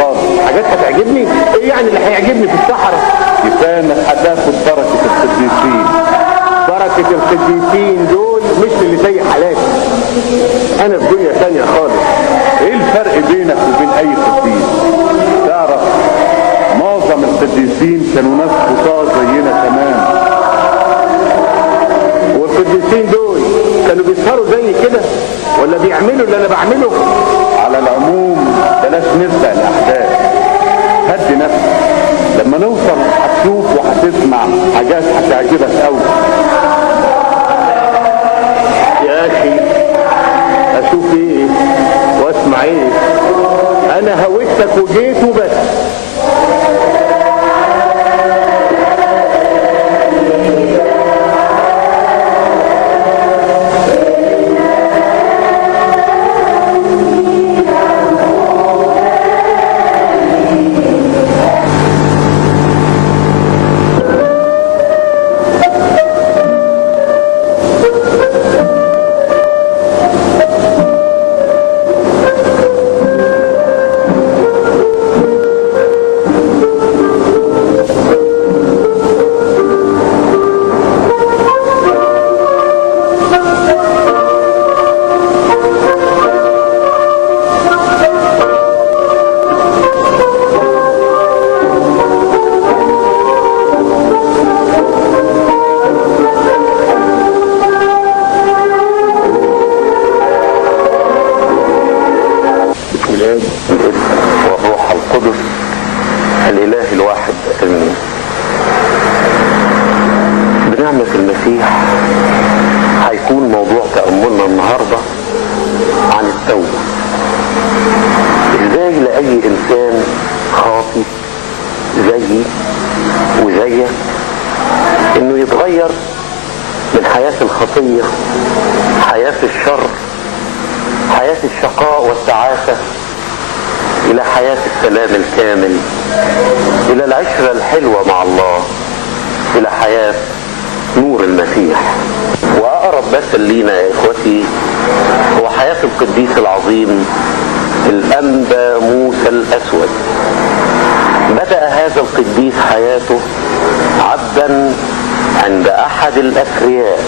خالص. حاجات هتعجبني؟ ايه يعني اللي هيعجبني في الصحراء؟ كفايه انك هتاخد بركه القديسين. بركه القديسين دول مش اللي زي حالاتي، انا في دنيا ثانيه خالص. ايه الفرق بينك وبين اي قديس؟ تعرف معظم القديسين كانوا ناس خطاه زينا كمان. والقديسين دول كانوا بيسهروا زي كده ولا بيعملوا اللي انا بعمله؟ على العموم بلاش نبدا الاحداث، هدي نفسك. لما نوصل هتشوف وهتسمع حاجات هتعجبك قوي. يا اخي اشوف ايه واسمع ايه؟ انا هويتك وجيت وبس. والروح القدس الاله الواحد امين. بنعمة المسيح هيكون موضوع تأملنا النهاردة عن التوبة. ازاي لأي انسان خاطي زيي وزيك انه يتغير من حياة الخطية، حياة الشر، حياة الشقاء والتعاسة، إلى حياة السلام الكامل، إلى العشرة الحلوة مع الله، إلى حياة نور المسيح. وأقرب مثل لينا يا إخوتي هو حياة القديس العظيم الأنبا موسى الأسود. بدأ هذا القديس حياته عبدا عند أحد الأثرياء.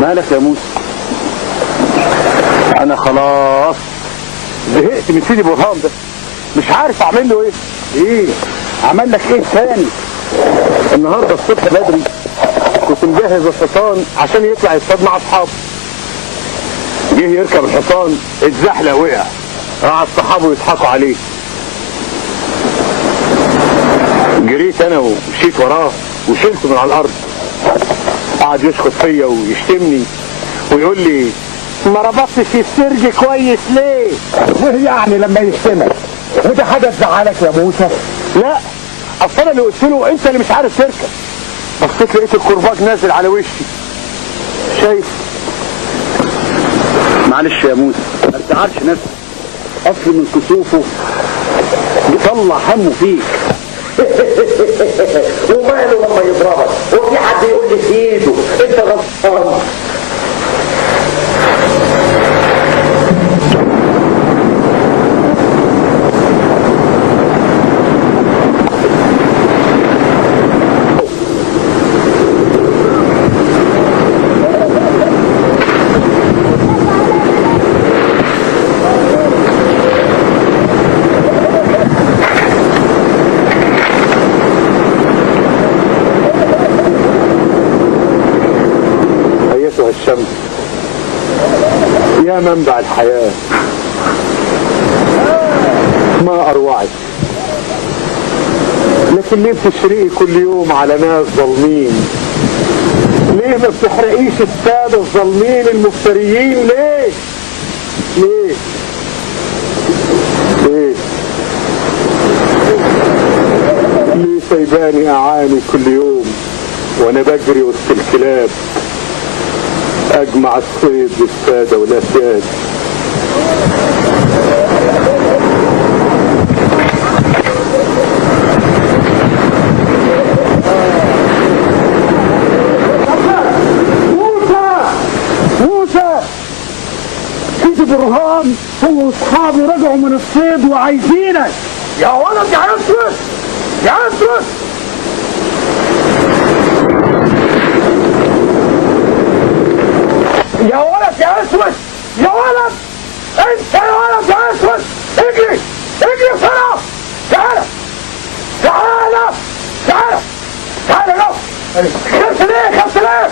مالك يا موسى؟ انا خلاص زهقت من سيدي برهان ده، مش عارف اعمل له ايه. ايه عمل لك ايه تاني؟ النهارده الصبح بدري كنت مجهز الحصان عشان يطلع يصطاد مع اصحابه. جه يركب الحصان اتزحلق وقع، قعد صحابه يضحكوا عليه. جريت انا ومشيت وراه وشلته من على الارض. قعد يشخط فيا ويشتمني ويقول لي ما ربطتش السرج كويس ليه؟ وايه يعني لما يشتمك؟ وده حاجه تزعلك يا موسى؟ لا اصل انا اللي قلت له انت اللي مش عارف تركب. بصيت لقيت الكرباج نازل على وشي. شايف؟ معلش يا موسى ما تزعلش نفسك، اصل من كسوفه بيطلع همه فيك. وماله لما يضربك؟ وفي حد يقول لي في ايده انت غلطان؟ الشمس يا منبع الحياة، ما أروعك. لكن ليه بتشرقي كل يوم على ناس ظالمين؟ ليه ما بتحرقيش السادة الظالمين المفتريين؟ ليه؟ ليه؟ ليه؟ ليه سايباني أعاني كل يوم وأنا بجري وسط الكلاب أجمع الصيد للسادة والأسياد؟ برهان هو واصحابي رجعوا من الصيد وعايزينك. يا ولد يا اسود يا اسود، يا ولد يا اسود يا ولد، انت يا ولد يا اسود، اجري اجري بسرعه، تعالى تعالى تعالى تعالى لو خفت ليه خفت ليه؟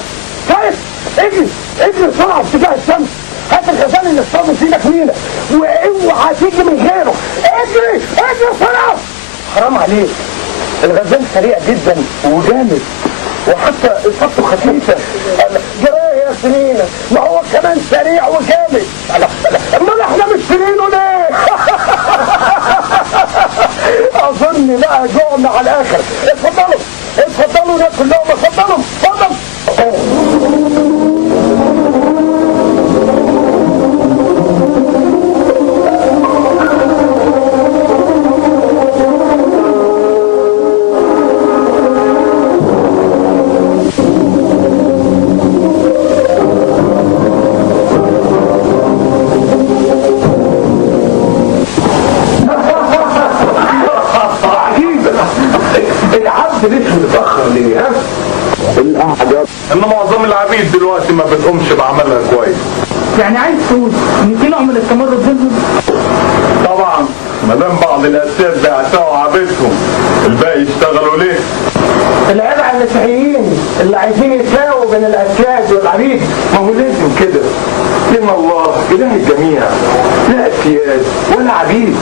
طيب اجري اجري بسرعه باتجاه الشمس، هات الغزال اللي اصطادوا فينا كمينة واوعى تيجي من غيره، اجري اجري بسرعه. حرام عليك، الغزال سريع جدا وجامد وحتى اصابته خفيفه. جرايه يا سنينه، ما هو كمان سريع وجامد. امال احنا مش سنينه ليه؟ اظن بقى جوعنا على الاخر. اتفضلوا اتفضلوا ناكل لهم، اتفضلوا اتفضل. ان معظم العبيد دلوقتي ما بتقومش بعملها كويس. يعني عايز تقول ان في نوع من التمرد بينهم؟ طبعا، ما دام بعض الاسياد بيعتقوا عبيدهم الباقي يشتغلوا ليه؟ العيب على المسيحيين اللي عايزين يساووا بين الاسياد والعبيد. ما هو لازم كده، ان الله اله الجميع، لا اسياد ولا عبيد.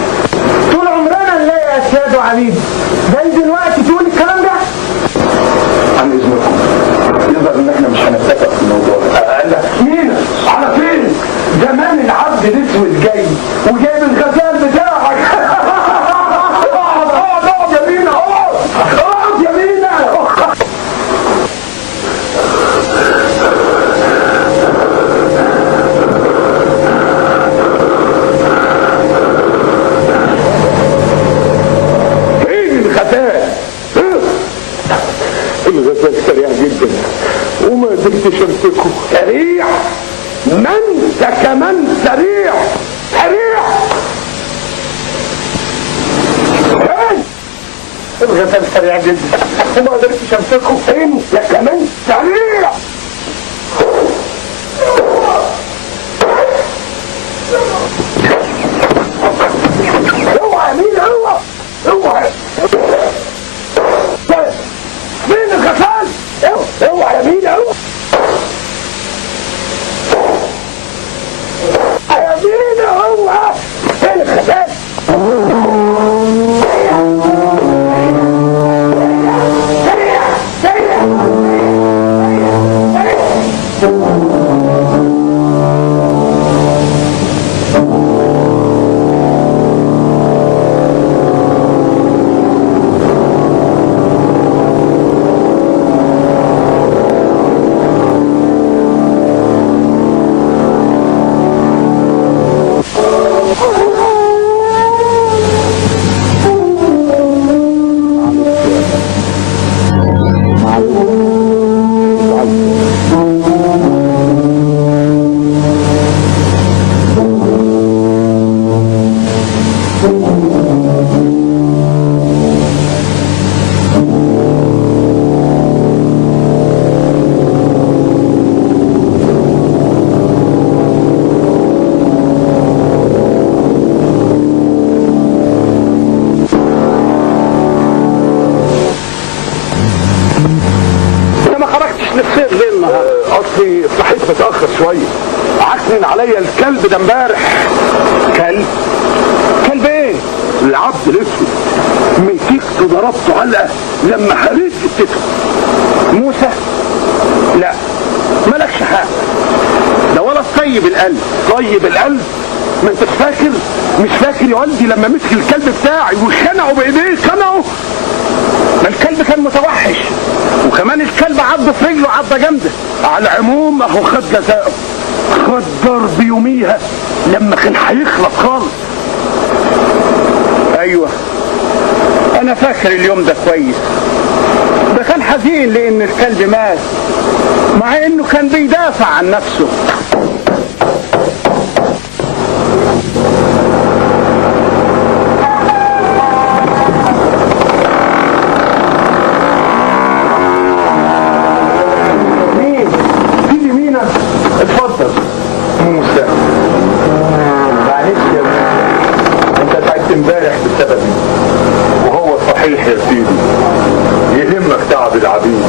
طول عمرنا نلاقي اسياد وعبيد، زي دلوقتي تقول الكلام ده؟ عن اذنكم، يظهر ان احنا مش هنتفق في الموضوع ده. مين؟ على فين؟ زمان العبد الاسود جاي وجايب الغزال بتاعك. اقعد يا مينا، اقعد يا مينا. فين الغزال؟ الغزال سريع جدا وما قدرتش امسكه. سريع؟ ما انت كمان سريع سريع. الغزال سريع جدا وما قدرتش امسكه، انت كمان سريع. اوعى مين؟ اوعى فين الغزال؟ اوعى يا مين؟ اوعى يا مين؟ اوعى فين الغزال؟ اصلي صحيت متاخر شويه، عكنن عليا الكلب ده امبارح. كلب ايه؟ العبد الاسود مسكته ضربته علقه لما حريت جتته. موسى؟ لا مالكش حق، ده ولا طيب القلب. طيب القلب؟ ما انت مش فاكر يا والدي لما مسك الكلب بتاعي وخنقه بايديه؟ خنقه، ما الكلب كان متوحش، وكمان الكلب عض في رجله عضه جامده. على العموم اهو خد جزاءه، خد ضرب يوميها لما كان هيخلص خالص. ايوه انا فاكر اليوم ده كويس، ده كان حزين لان الكلب مات مع انه كان بيدافع عن نفسه. اتفضل. موسى معلش يا موسى، انت تعبت امبارح بسببي. وهو صحيح يا سيدي، يهمك تعب العبيد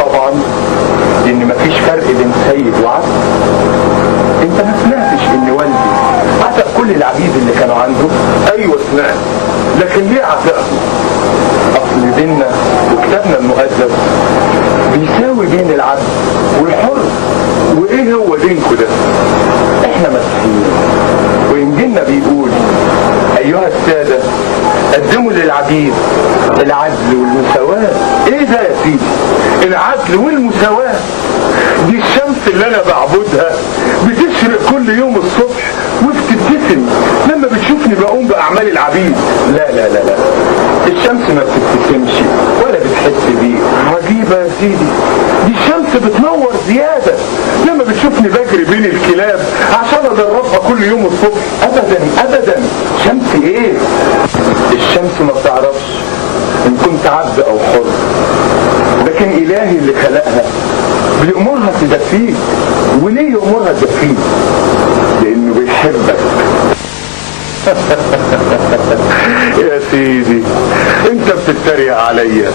طبعا، ان مفيش فرق بين سيد وعبد. انت ما سمعتش ان والدي عتق كل العبيد اللي كانوا عنده؟ ايوه سمعت، لكن ليه عتقهم؟ اصل ديننا وكتابنا المقدس بيساوي بين العبد والحر. وايه هو دينكو ده؟ احنا مسيحيين، وانجيلنا بيقول ايها السادة قدموا للعبيد العدل والمساواة. ايه ده يا سيدي العدل والمساواة؟ دي الشمس اللي انا بعبدها بتشرق كل يوم الصبح وبتبتسم لما بتشوفني بقوم باعمال العبيد. لا لا لا لا، الشمس ما بتبتسمش ولا بتحس بيه. عجيبة يا سيدي، دي الشمس بتنور زيادة لما بتشوفني بجري بين الكلاب عشان ادربها كل يوم الصبح. ابدا ابدا، شمس ايه؟ الشمس ما بتعرفش ان كنت عبد او حر، لكن الهي اللي خلقها بيأمرها تدفيك. وليه يأمرها تدفيك؟ لانه بيحبك. يا سيدي انت بتتريق عليا،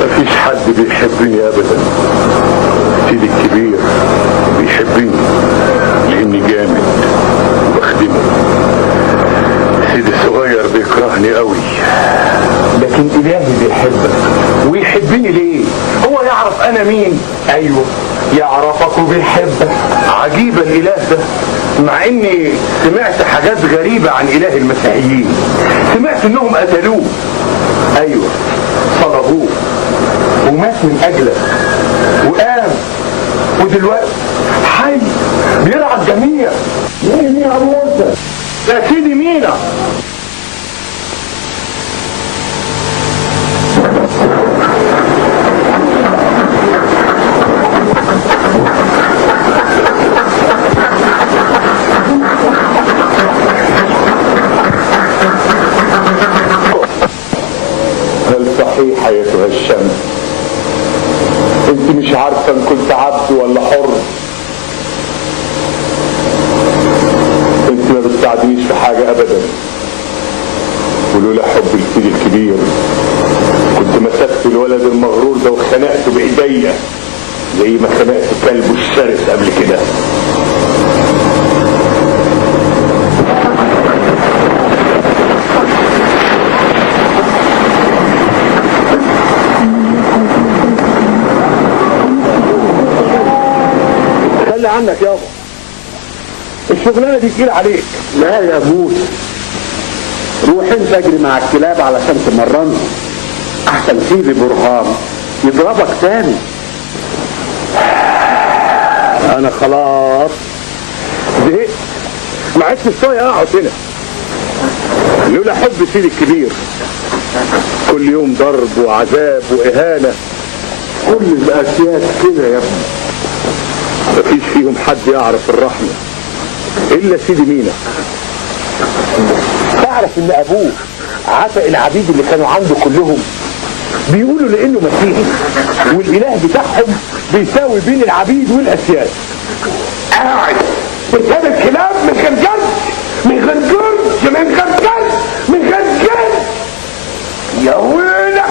مفيش حد بيحبني ابدا. سيدي الكبير بيحبني لاني جامد وبخدمه. سيدي الصغير بيكرهني قوي، لكن الهي بيحبك. ويحبني ليه؟ هو يعرف انا مين؟ ايوه يعرفك وبيحبك. عجيب الاله ده، مع اني سمعت حاجات غريبة عن اله المسيحيين. سمعت انهم قتلوه، ايوه صلبوه، ومات من اجلك وقام، ودلوقتي حي بيرعى الجميع. مين يا ابو موسى؟ يا سيدي مينا. هل صحيح ايتها الشمس انت مش عارفه ان كنت عبد ولا حر؟ انت ما بتساعدنيش في حاجه ابدا، ولولا حب السيد الكبير كنت مسكت الولد المغرور ده وخنقته بايديا زي ما خنقت كلبه الشرس قبل كده. خلي عنك يابا، الشغلانه دي تقيل عليك. لا يا ابوي، روح انت اجري مع الكلاب علشان تمرنهم، احسن سيدي برهان يضربك تاني. انا خلاص زهقت، ما عدتش طايق اقعد هنا. لولا حب سيدي الكبير، كل يوم ضرب وعذاب واهانه. كل الاسياد كده يا ابني، مفيش فيهم حد يعرف الرحمه الا سيدي مينا. تعرف ان ابوه عتق العبيد اللي كانوا عنده كلهم؟ بيقولوا لانه مسيحي والاله بتاعهم بيساوي بين العبيد والاسياد. قاعد قدام الكلاب من غير جرد، من غير جرد، من غير جرد، من غير جرد. يا ويلك.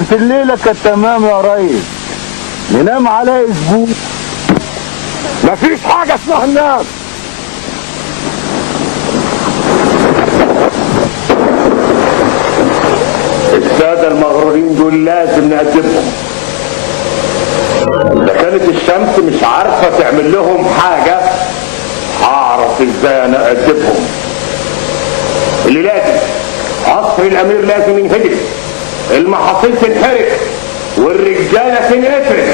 وقفة الليلة كانت تمام يا ريس، ننام على اسبوع. مفيش حاجة اسمها ننام. السادة المغرورين دول لازم نأدبهم. إذا كانت الشمس مش عارفة تعمل لهم حاجة، هعرف ازاي انا أأدبهم. اللي لازم عصر الأمير لازم ينهدم، المحاصيل تنحرق، والرجالة تنقتل،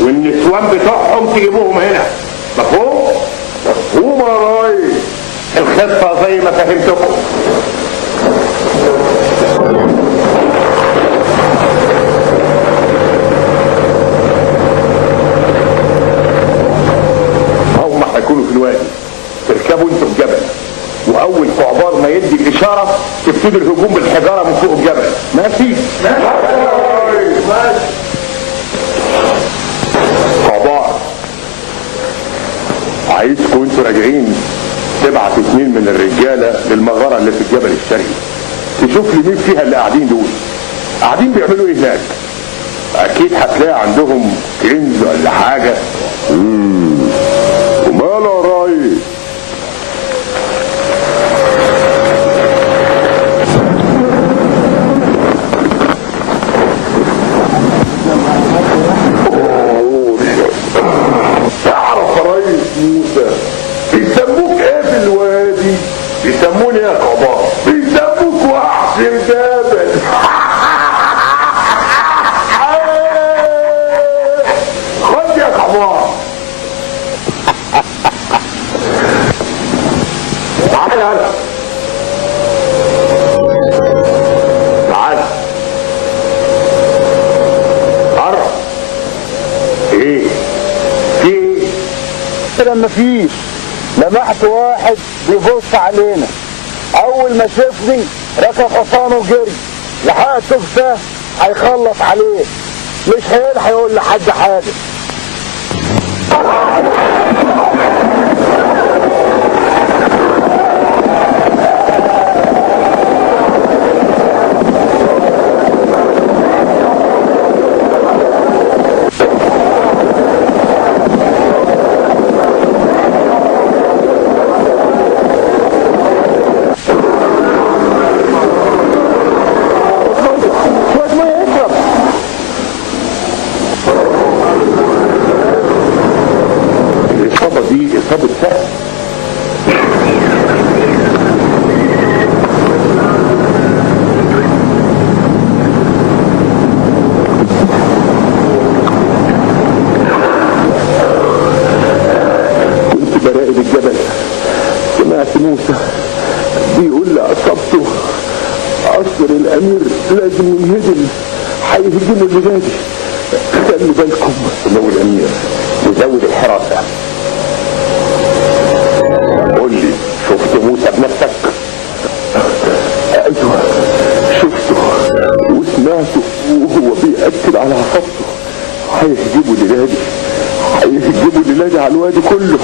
والنسوان بتوعهم تجيبوهم هنا. مفهوم؟ مفهوم يا ريس. الخطة زي ما فهمتكم. هم هيكونوا في الوادي، تركبوا انتوا الجبل، واول ثعبان ما يدي الاشاره تبتدي الهجوم بالحجاره من فوق الجبل. ماشي؟ ثعبان، عايزكم انتوا راجعين تبعتوا 2 من الرجاله للمغاره اللي في الجبل الشرقي، تشوف لي مين فيها اللي قاعدين دول، قاعدين بيعملوا ايه هناك. اكيد هتلاقي عندهم كنز ولا حاجه. وماله يا ريس؟ تعرف يا ريس موسى بيسموك ايه في الوادي؟ بيسموني يا قبار، بيسموك وحش الجبل. خد يا قبار. تعال هلا، تعال. عرف ايه؟ في ايه؟ كده مفيش. لمحت واحد بيبص علينا، اول ما شافني ركب حصانه وجري. لحقته بسه هيخلص عليه، مش هيلحق يقول لحد حاجه. دي إصابة سهل. كنت براقب الجبل، سمعت موسى بيقول لي أصابته عصر الأمير لازم ينهدم، هيهجموا البلاد. خلوا بالكم. نزود الأمير، نزود الحراسة. قول لي، شفت موسى بنفسك؟ ايوه شفته وسمعته وهو بيأكد على عصابته. هيهجموا لنادي، هيهجموا لنادي على الوادي كله.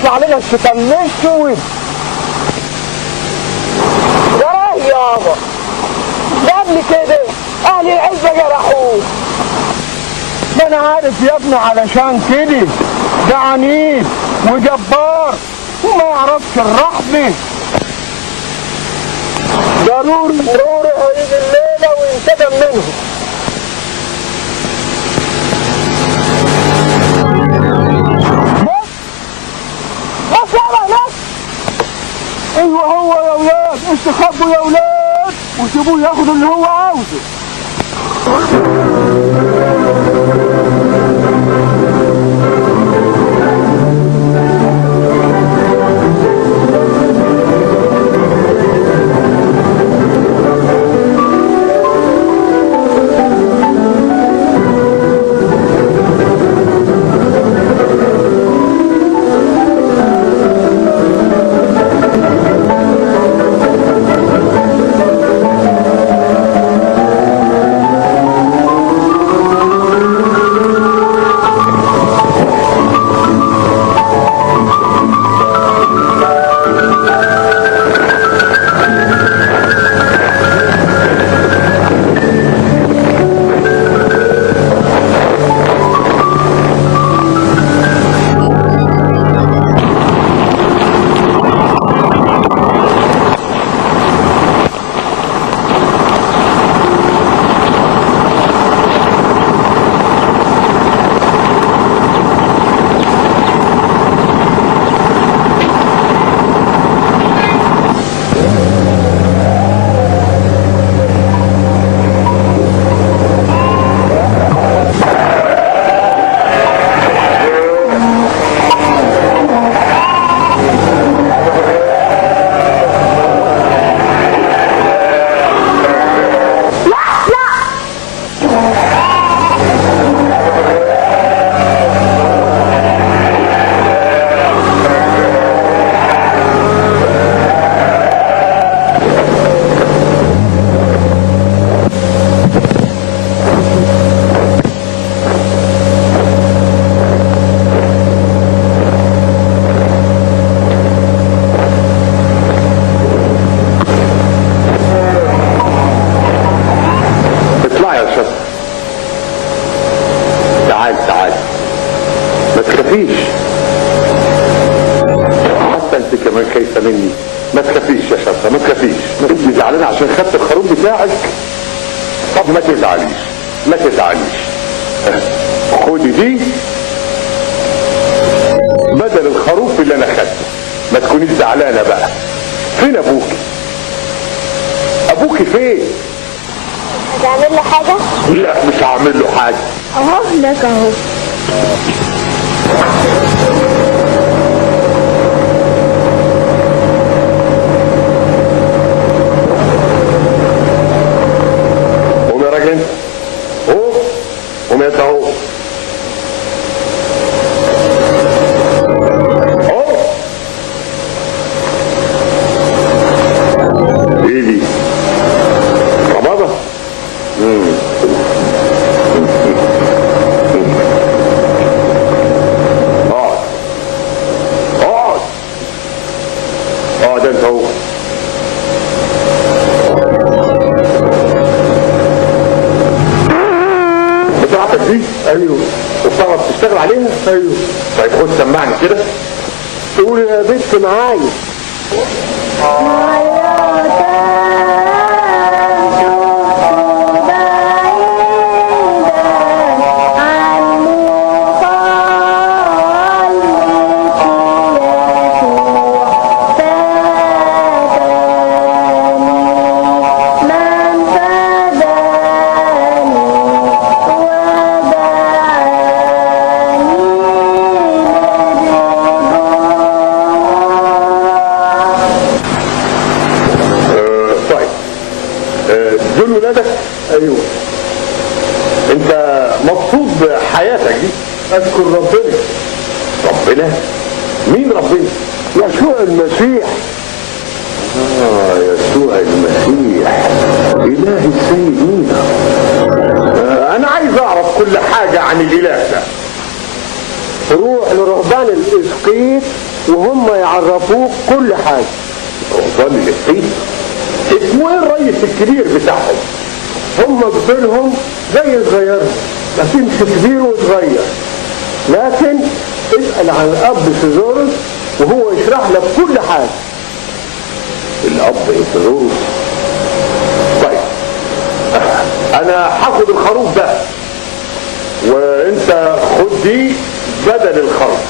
يطلع لنا الشيطان الاسود. جراه يابا، ده قبل كده اهل العزه جرحوه. ما انا عارف يا ابني، علشان كده ده عنيد وجبار وما يعرفش الرحمه. ضروري هيجي الليله وينتقم منهم. بس يابا هناك. ايوه هو يا ولاد، استخبوا يا ولاد وسيبوه ياخد اللي هو عاوزه. تعال ما تخافيش، حتى انت كمان خايفه مني. ما تخافيش يا شطه، ما تخافيش. انت زعلانه عشان خدت الخروف بتاعك؟ طب ما تزعليش ما تزعليش، خدي دي بدل الخروف اللي انا خدته. ما تكونيش زعلانه بقى. فين ابوكي؟ ابوكي فين؟ هتعمل له حاجة؟ لا مش هعمل له حاجة. اهو لك اهو. قوم يا راجل انت، قوم انت اهو. ايه دي؟ رمضة؟ اقعد انت اهو. بتاعتك دي؟ ايوه. وبتعرف تشتغل عليها؟ ايوه. طيب خد سمعني كده. قول يا بنت معايا. دول ولادك؟ ايوه. انت مبسوط بحياتك دي؟ اذكر ربنا. ربنا؟ مين ربنا؟ يسوع المسيح. يسوع المسيح اله السيد مينا. انا عايز اعرف كل حاجة عن الاله ده. روح لرهبان الاسقيط وهم يعرفوك كل حاجة. رمضان القسيس اسمه ايه الريس الكبير بتاعهم؟ هم كبيرهم زي صغيرهم، ما فيش كبير وصغير. لكن اسأل عن الأب سيزوروس وهو يشرح لك كل حاجة. الاب سيزوروس. طيب انا هاخد الخروف ده وانت خد دي بدل الخروف.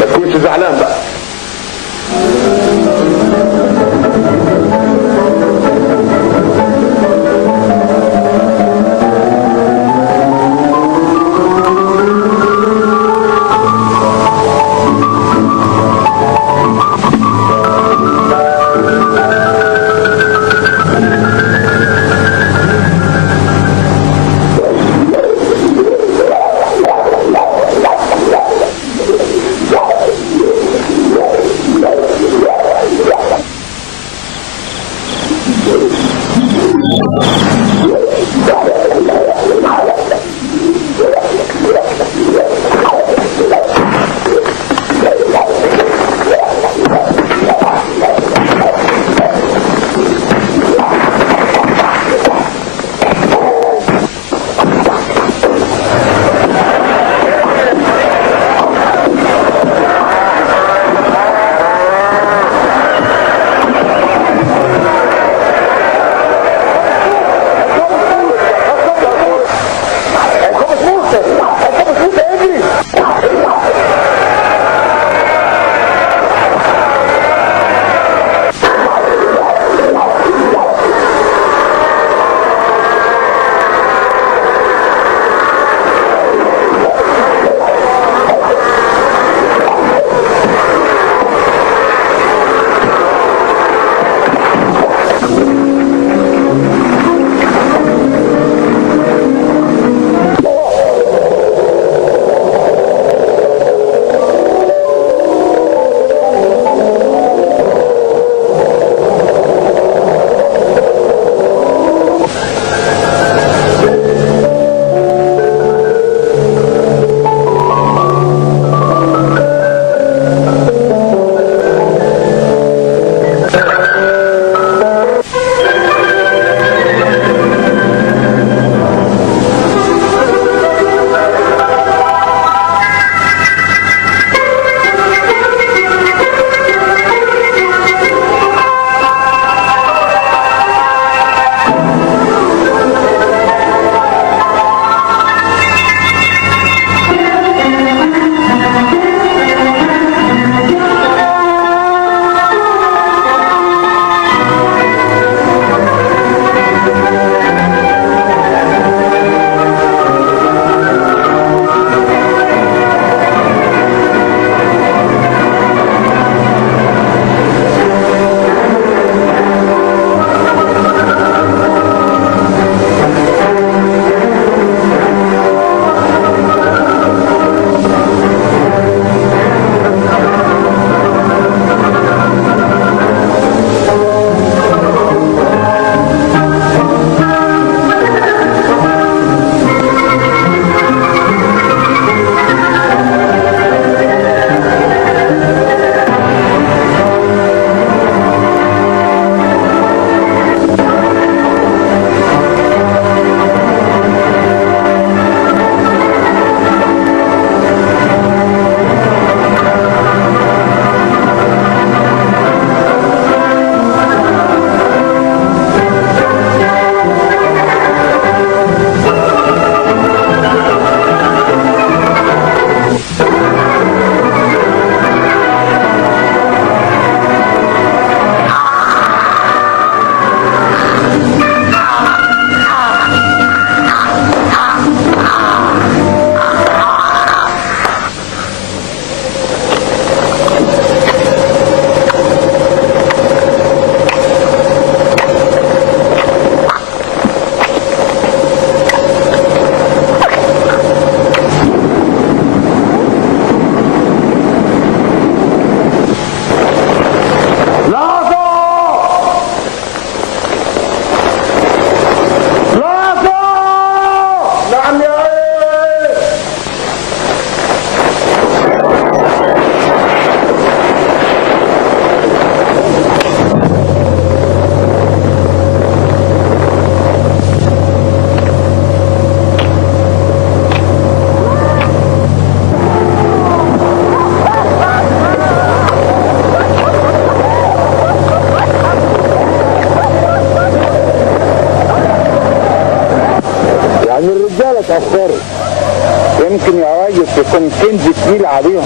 ما تكونش زعلان بقى. يتأثروا، يمكن يا ريس يكون كنز تقيل عليهم.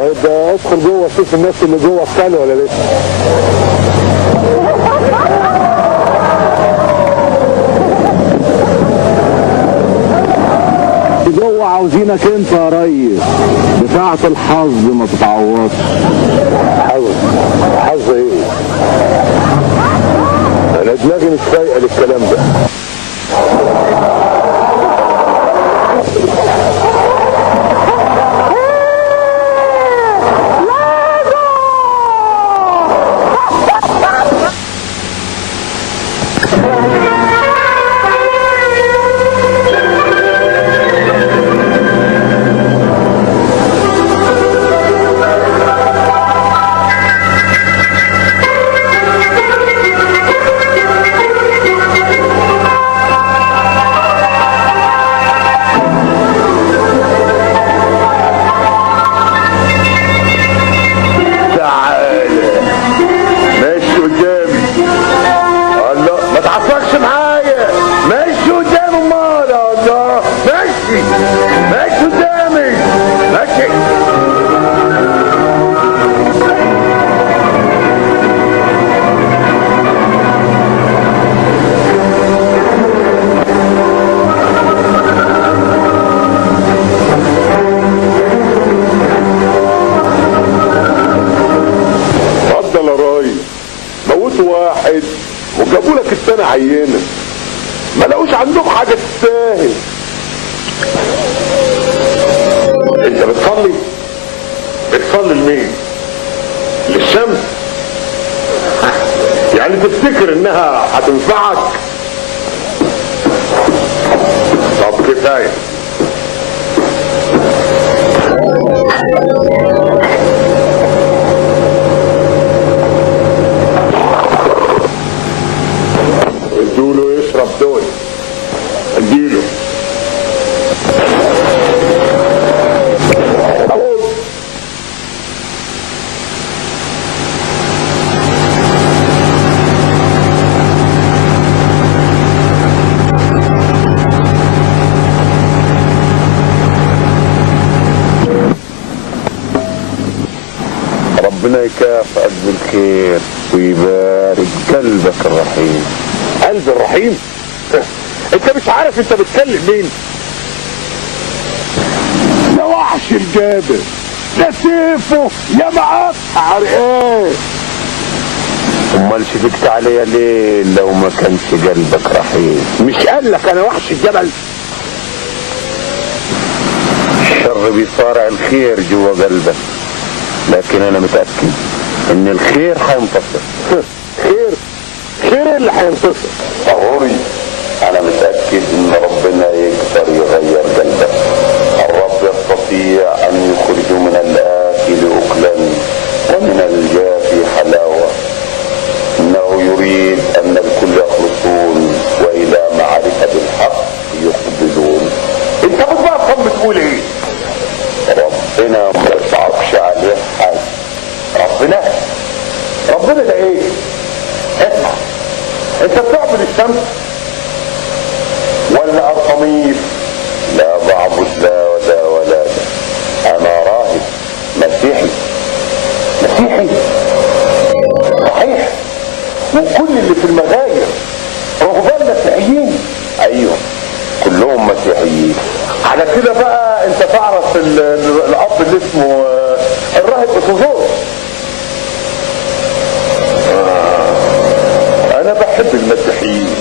طيب ادخل جوه شوف الناس اللي جوه اكلوا ولا لسه. جوه عاوزينك انت يا ريس، بتاعة الحظ ما تتعوضش. حظ ايه؟ انا دماغي مش فايقه للكلام ده. وجابوا لك السنة عينة ما لقوش عندهم حاجة تستاهل. انت بتصلي لمين؟ للشمس؟ يعني تفتكر انها هتنفعك؟ طب كفاية. ادوله يشرب دول، اديله. ربنا يكافئك بالخير ويبارك قلبك الرحيم. قلب الرحيم؟ انت مش عارف انت بتكلم مين؟ ده وحش الجابر، ده سيفه يا معاك عرقان. امال شفقت عليا ليه لو ما كانش قلبك رحيم؟ مش قال لك انا وحش الجبل؟ الشر بيصارع الخير جوا قلبك، لكن انا متأكد ان الخير هينتصر. خير اللي هينتصر؟ ضروري. انا متأكد ان ربنا يقدر يغير قلبك. الرب يستطيع ان يخرج من الاكل اكلا ومن الجاف حلاوة. انه يريد ان الكل يخلصون والى معرفة الحق يقبلون. انت بتقول ايه؟ ربنا ما يصعبش عليه حاجة. ربنا ده ايه؟ اسمع، انت بتعبد الشمس ولا ارطميس؟ لا بعبد لا ولا ده. انا راهب مسيحي. صحيح، وكل اللي في المغاير رهبان مسيحيين. ايوه كلهم مسيحيين. على كده بقى انت تعرف الاب اللي اسمه الراهب اسوزور. انا بحب المسيحيين.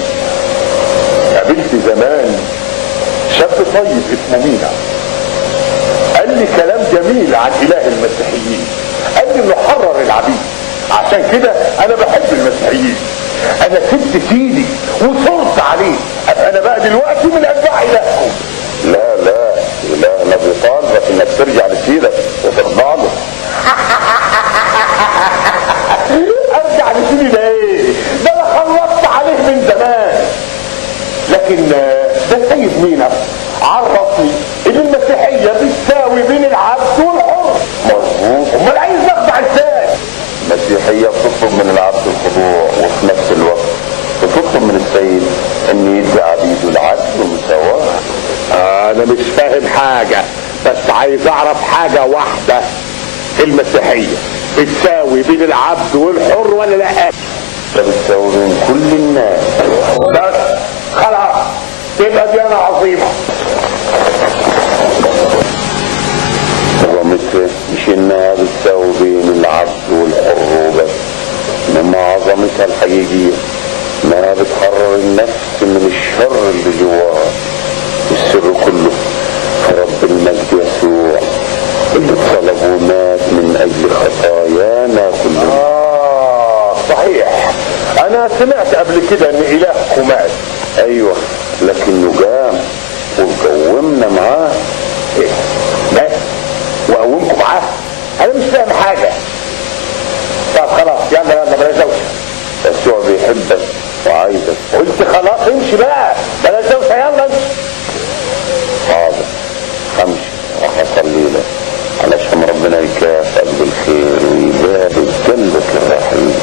قابلت زمان شاب طيب اسمه مينا، قال لي كلام جميل عن اله المسيحيين. قال لي انه حرر العبيد، عشان كده انا بحب المسيحيين. انا سبت سيدي وصرت عليه، انا بقى دلوقتي من اتباع الهكم. لا الهنا بيطالبك انك ترجع لسيدك وتخضع له. ارجع لسيدي ده ايه؟ ده انا خلصت عليه من زمان. لكن ده السيد مينا عرفني ان المسيحيه بتساوي بين العبد والحر. مظبوط. امال عايز نخضع ازاي؟ المسيحيه بتطلب من العبد الخضوع وفي نفس الوقت بتطلب مطلوب من السيد ان يدي عبيده العدل والمساواة. انا مش فاهم حاجة، بس عايز اعرف حاجة واحدة، المسيحية بتساوي بين العبد والحر ولا لا؟ بتساوي بين كل الناس. بس خلاص تبقى ديانة عظيمة. عظمتها مش انها بتساوي بين العبد والحر وبس، انما عظمتها الحقيقية انها بتحرر النفس من الشر اللي جواها. السر كله في رب المجد يسوع اللي اتصلب ومات من اجل خطايانا كلنا. صحيح، انا سمعت قبل كده ان الهكم مات. ايوه، لكنه قام وقومنا معاه. ايه؟ مات وقومكم معاه؟ انا مش فاهم حاجة. طب خلاص يلا بلاش دوشة. يسوع بيحبك وعايزك. قلت خلاص امشي بقى بلاش دوشة، يلا امشي. حاضر همشي راح اصلي لك علشان ربنا يكافئك بالخير ويبارك قلبك الرحيم.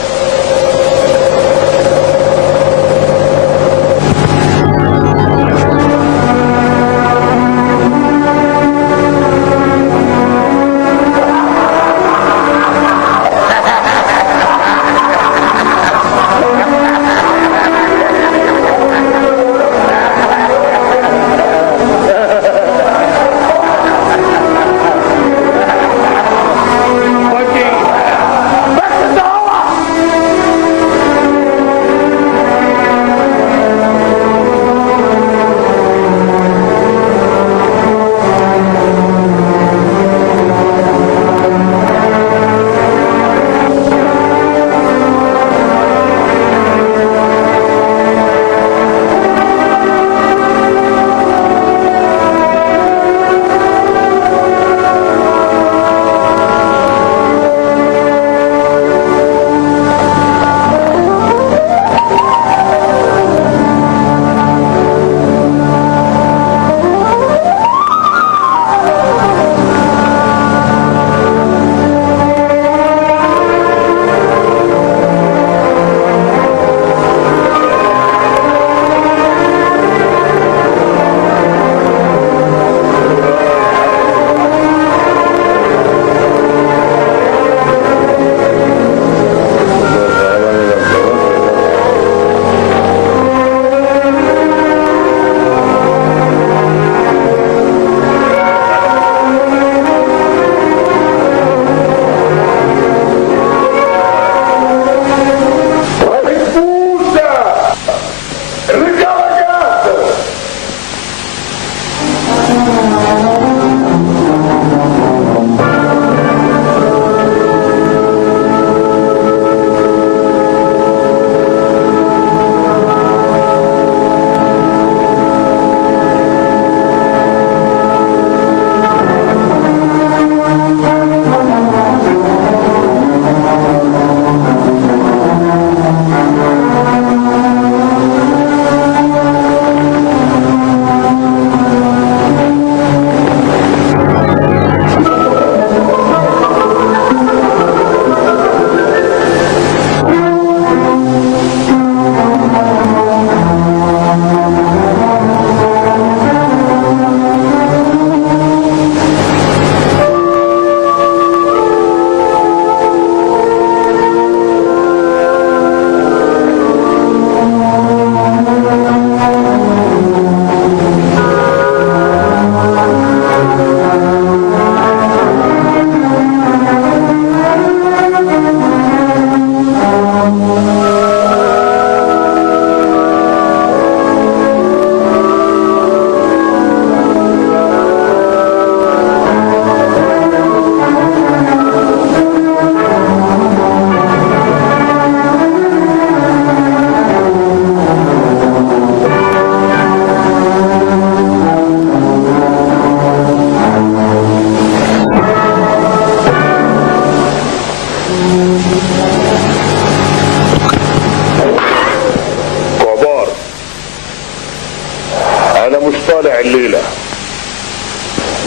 طالع الليلة.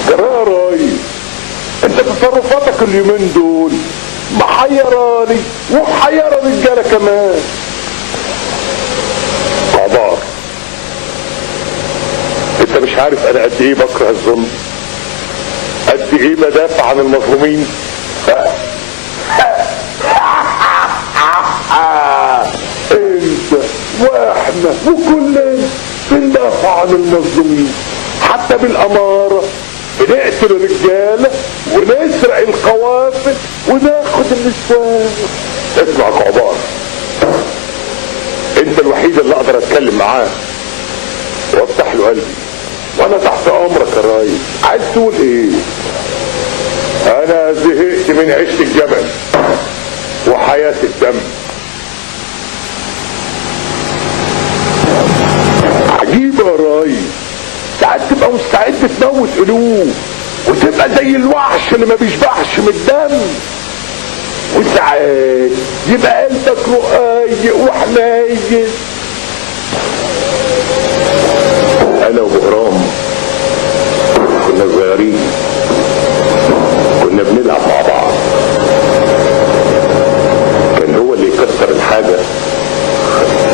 يا ريس انت تصرفاتك اليومين دول محيراني ومحيرة رجالة كمان. انت مش عارف انا قد ايه بكره الظلم، قد ايه بدافع عن المظلومين. انت واحنا وكلنا بندافع عن المظلومين، حتى بالاماره بنقتل الرجاله ونسرق القوافل وناخد النسوان. اسمع يا عبار، انت الوحيد اللي اقدر اتكلم معاه وافتح له قلبي، وانا تحت امرك يا ريس. عايز تقول ايه؟ انا زهقت من عيشه الجبل وحياه الدم. عجيبه يا ريس، ساعات تبقى مستعد تموت قلوب وتبقى زي الوحش اللي ما بيشبعش من الدم، وساعات يبقى قلبك رقيق وحنين. انا وبهرام كنا صغيرين، كنا بنلعب مع بعض، كان هو اللي يكسر الحاجة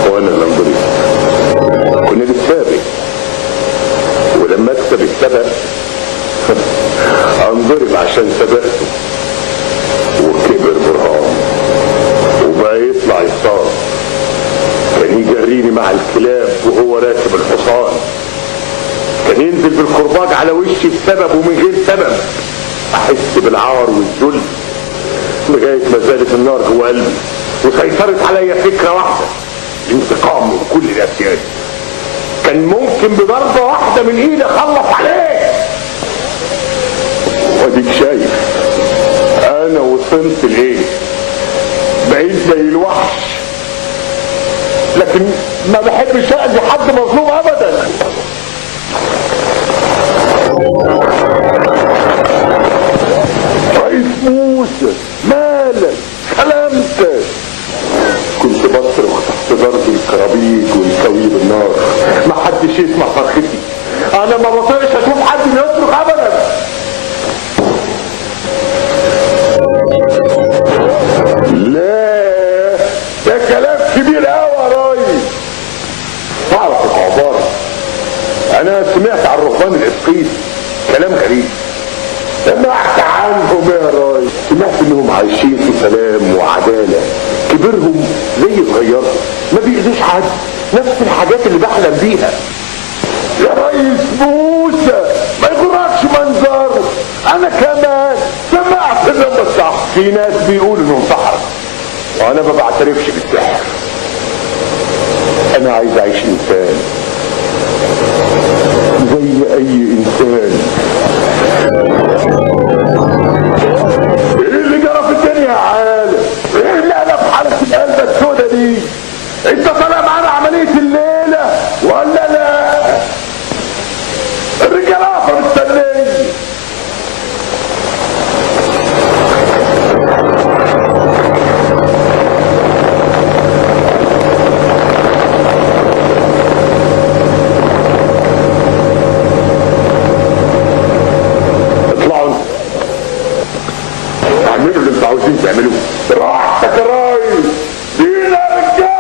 وانا اللي انضرب. كنا نتسابق ولما اكسب السبق انضرب عشان سبقته. وكبر برهان وبقى يطلع يصطاد، كان يجريني مع الكلاب وهو راكب الحصان، كان ينزل بالكرباج على وشي بسبب ومن غير سبب، احس بالعار والذل لغايه ما زادت النار جوه قلبي وسيطرت عليا فكره واحده، الانتقام من كل الاسياد. كان ممكن بضربه واحده من ايدي اخلص عليه. واديك شايف انا وصلت لايه، بقيت زي الوحش، لكن ما بحبش اذي حد مظلوم ابدا. رئيس موسى مالك سلامتك؟ كنت بصرخ تحت ضرب الكرابيج والكوي بالنار، ما حدش يسمع صرختي، انا ما بطيقش اشوف حد بيصرخ ابدا. لا ده كلام كبير قوي يا ريس. تعرف يا عبارة، انا سمعت عن الرهبان الاسقيط كلام غريب. سمعت عنهم يا ريس، سمعت انهم عايشين في سلام وعدالة، كبرهم زي صغيرهم، ما بيأذوش حد، نفس الحاجات اللي بحلم بيها. يا ريس موسى ما يغركش منظره، انا كمان سمعت انهم صح. في ناس بيقولوا انهم سحرة وانا ما بعترفش بالسحر. انا عايز اعيش انسان زي اي انسان. ايه اللي جرى في الدنيا يا عالم؟ ايه اللي قلب حالة القلب السودة دي؟ انت طالع معانا عملية الليلة ولا لا؟ الرجالة مستنيين. اطلعوا اعملوا اللي انتوا عاوزين تعملوه. راحتك يا رايس، دينا رجالة.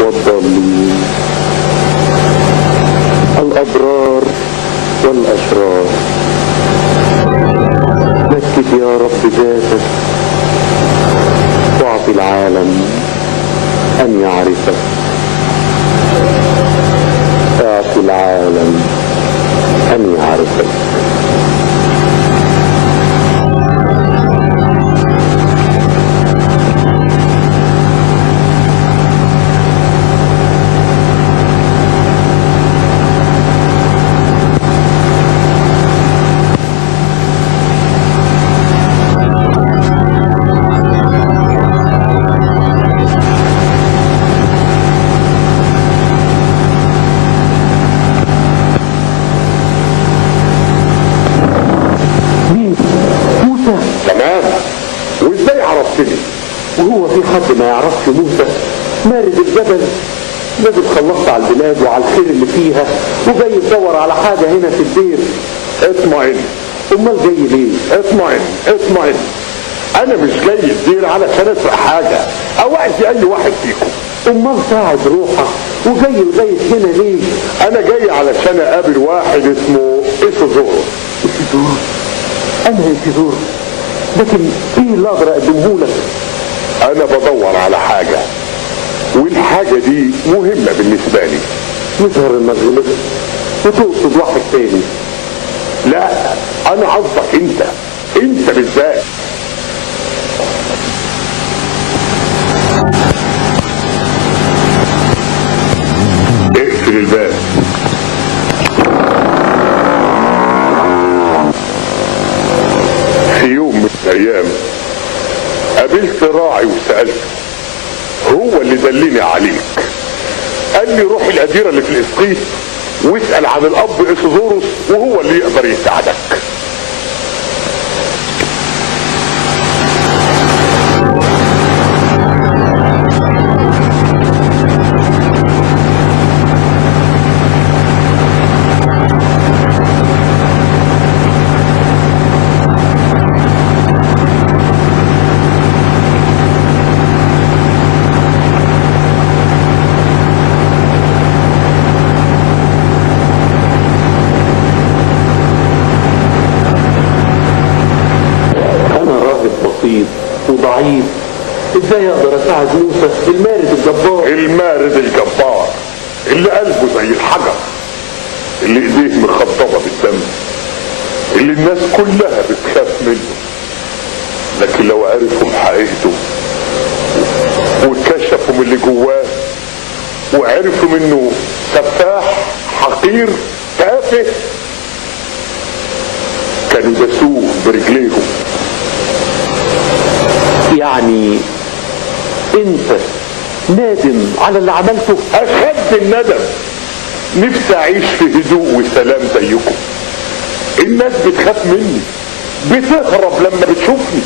والضالين، الأبرار والأشرار. مجد يا رب ذاتك واعطي العالم أن يعرفك، اعطي العالم أن يعرفك. وهو في حد ما يعرفش موسى؟ مارد الجبل لازم خلصت على البلاد وعلى الخير اللي فيها وجاي يدور على حاجة هنا في الدير. اطمئن. امال جاي ليه؟ اطمئن. انا مش جاي الدير علشان اسرق حاجة او اذي اي واحد فيكم. امال ساعد روحك وجاي لغاية هنا ليه؟ انا جاي علشان اقابل واحد اسمه إيسيزوروس. انا إيسيزوروس؟ لكن ايه اللي اقدر اقدمه لك؟ انا بدور على حاجة والحاجة دي مهمة بالنسبة لي. يظهر انك غلطت وتقصد واحد تاني. لا، انا قصدك انت بالذات. اقفل الباب. في يوم من الايام قابلت راعي وسألته، هو اللي دلني عليك. قال لي روح الأديرة اللي في الإسقيط واسأل عن الأب إيسيزوروس وهو اللي يقدر يساعدك. وضعيف، ازاي اقدر اساعد موسى المارد الجبار اللي قلبه زي الحجر، اللي ايديه مخضبه بالدم، اللي الناس كلها بتخاف منه. لكن لو عرفوا حقيقته وكشفوا من اللي جواه وعرفوا منه سفاح حقير تافه كانوا دسوه برجليهم. يعني انت نادم على اللي عملته؟ اشد الندم. نفسي اعيش في هدوء وسلام زيكم. الناس بتخاف مني، بتهرب لما بتشوفني.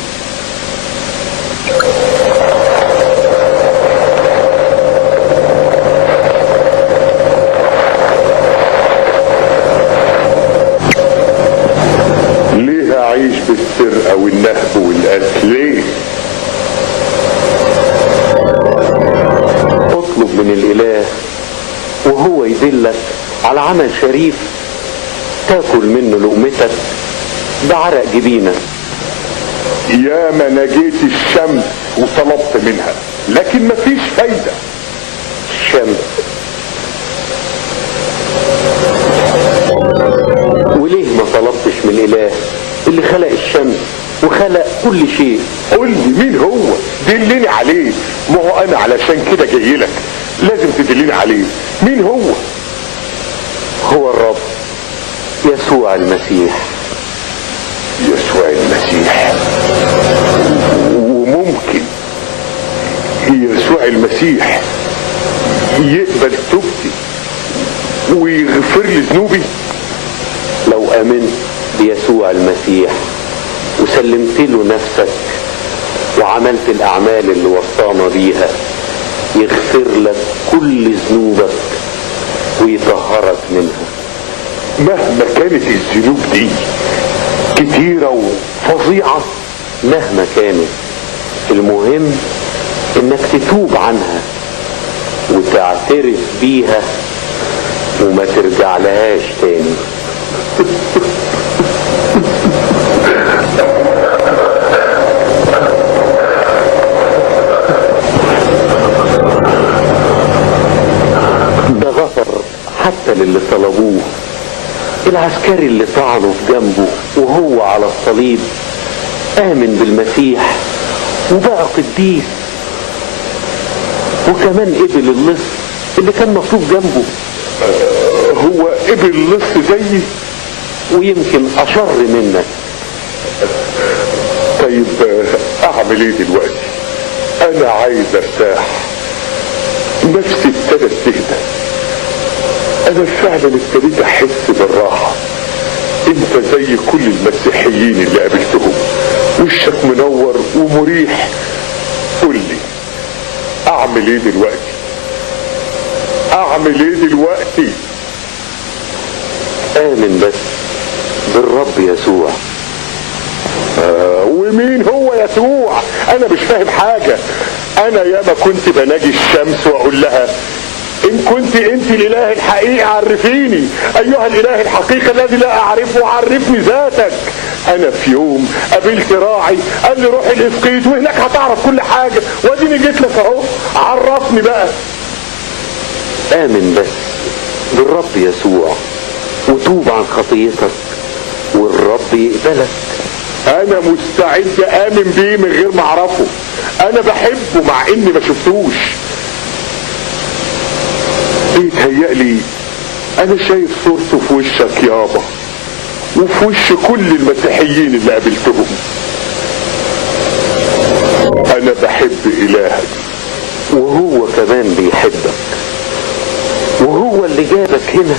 ليه اعيش بالسرقة والنهب والقتل؟ ليه؟ اطلب من الاله وهو يدلك على عمل شريف تاكل منه لقمتك بعرق جبينك. ياما نجيت الشمس وطلبت منها لكن مفيش فايدة. الشمس؟ وليه ما طلبتش من الاله اللي خلق الشمس وخلق كل شيء؟ قول لي مين هو، دلني عليه. ما هو انا علشان كده جاي لك، لازم تدلني عليه. مين هو؟ هو الرب يسوع المسيح. يسوع المسيح؟ وممكن يسوع المسيح يقبل توبتي ويغفر لي ذنوبي؟ لو امنت بيسوع المسيح وسلمت له نفسك وعملت الاعمال اللي وصانا بيها يغفر لك كل ذنوبك ويطهرك منها. مهما كانت الذنوب دي كتيرة وفظيعة، مهما كانت، المهم انك تتوب عنها وتعترف بيها وما ترجع لهاش تاني. ده غفر حتى للي طلبوه. العسكري اللي طعنه في جنبه وهو على الصليب آمن بالمسيح وبقى قديس، وكمان قبل اللص اللي كان مكتوب جنبه. هو قبل اللص زيي ويمكن أشر منك. طيب اعمل ايه دلوقتي؟ انا عايز ارتاح، نفسي ابتدت تهدى، انا فعلا ابتديت احس بالراحة. انت زي كل المسيحيين اللي قابلتهم، وشك منور ومريح. قول لي اعمل ايه دلوقتي؟ اعمل ايه دلوقتي؟ آمن بس بالرب يسوع. ومين هو يسوع؟ انا مش فاهم حاجة. انا ياما كنت بناجي الشمس واقول لها ان كنت انت الاله الحقيقي عرفيني، ايها الاله الحقيقي الذي لا اعرفه عرفني ذاتك. انا في يوم قابلت راعي قال لي روح الاسقيط وهناك هتعرف كل حاجة، واديني جيت لك اهو، عرفني بقى. آمن بس بالرب يسوع وتوب عن خطيتك والرب يقبلك. انا مستعد امن بيه من غير ما اعرفه. انا بحبه مع اني ما شفتوش. بيتهيألي انا شايف صورته في وشك يابا، وفي وش كل المسيحيين اللي قابلتهم. انا بحب الهك وهو كمان بيحبك، وهو اللي جابك هنا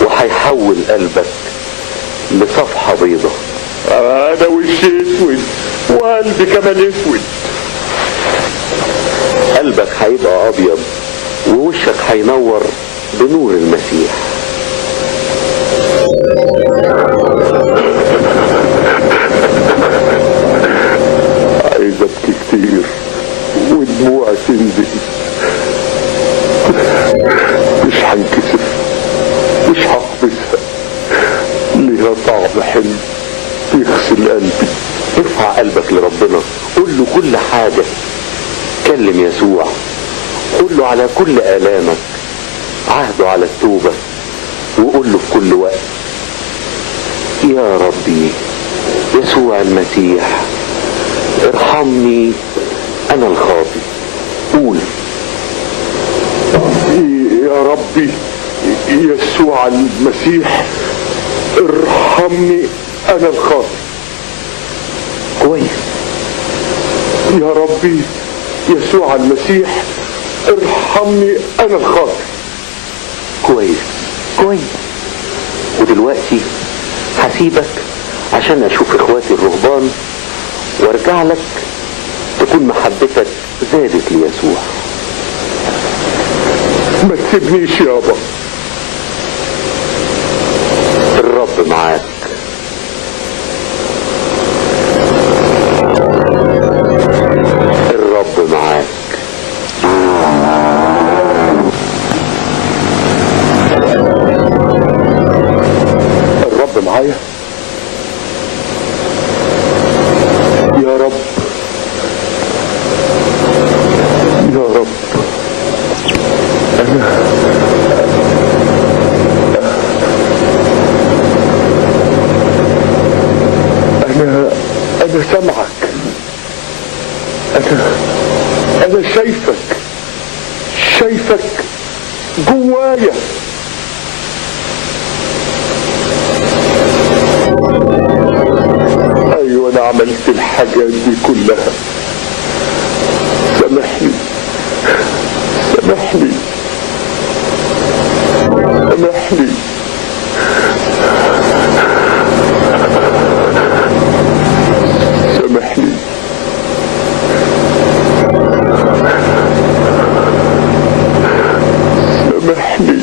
وهيحول قلبك لصفحة بيضة. انا وشي اسود وقلبي كمان اسود. قلبك هيبقى ابيض ووشك هينور بنور المسيح. عايز ابكي كتير ودموعي تنزل. مش هنكسف، مش هحبسها، ليها طعم حلو يغسل قلبي. ارفع قلبك لربنا، قول له كل حاجة، كلم يسوع، قول له على كل آلامك، عهده على التوبة، وقول له في كل وقت يا ربي يسوع المسيح ارحمني أنا الخاطئ. قول يا ربي يسوع المسيح ارحمني انا الخاطئ. كويس. يا ربي يسوع المسيح ارحمني انا الخاطئ. كويس كويس. ودلوقتي هسيبك عشان اشوف اخواتي الرهبان وارجع لك تكون محبتك زادت ليسوع. ما تسيبنيش يابا. الرب معاك. الرب معاك. الرب معايا يا رب. يا رب أنا سامعك. أنا شايفك جوايا. أيوة أنا عملت الحاجات دي كلها. سامحني سامحني سامحني. سامحني. سامحني.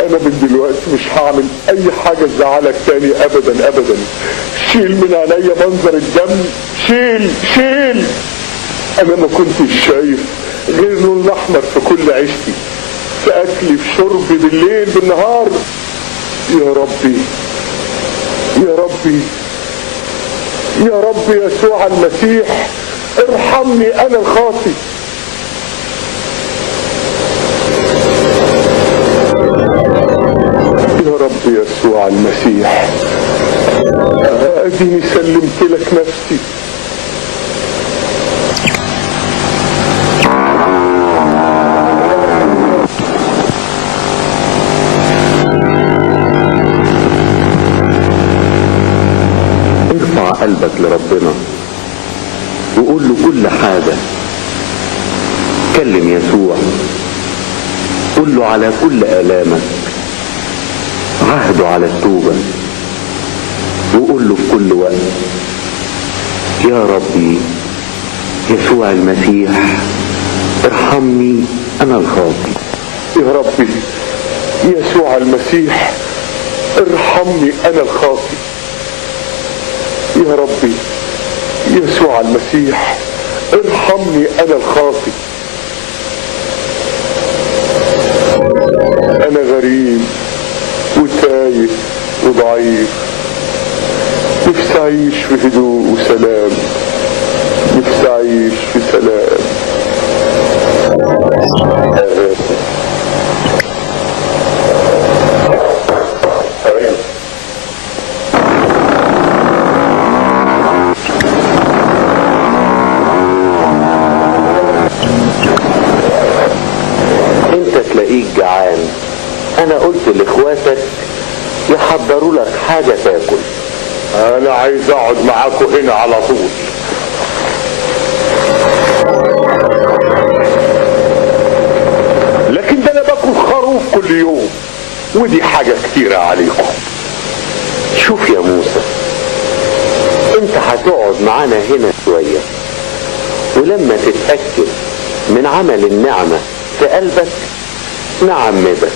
أنا من دلوقتي مش هعمل اي حاجة تزعلك تاني ابدا ابدا. شيل من عينيا منظر الدم، شيل شيل. انا ما كنتش شايف غير لون الاحمر في كل عيشتي، في اكلي في شربي بالليل بالنهار. يا ربي يا ربي يا ربي يسوع المسيح ارحمني انا الخاطي. يا رب يسوع المسيح اديني سلمت لك نفسي. ارفع قلبك لربنا وقول له كل حاجة. كلم يسوع، قول له على كل آلامك، عهده على التوبة، وقول له في كل وقت يا ربي يسوع المسيح ارحمني أنا الخاطي. يا ربي يسوع المسيح ارحمني انا الخاطي. يا ربي يسوع المسيح ارحمني انا الخاطي. انا غريب وتايه وضعيف، نفسي اعيش في هدوء وسلام، نفسي اعيش في سلام. تلاقيك جعان، انا قلت لاخواتك يحضروا لك حاجة تاكل. انا عايز اقعد معاكم هنا على طول. لكن ده انا باكل خروف كل يوم ودي حاجة كتيرة عليكم. شوف يا موسى، انت هتقعد معانا هنا شوية، ولما تتأكد من عمل النعمة في قلبك نعمدك،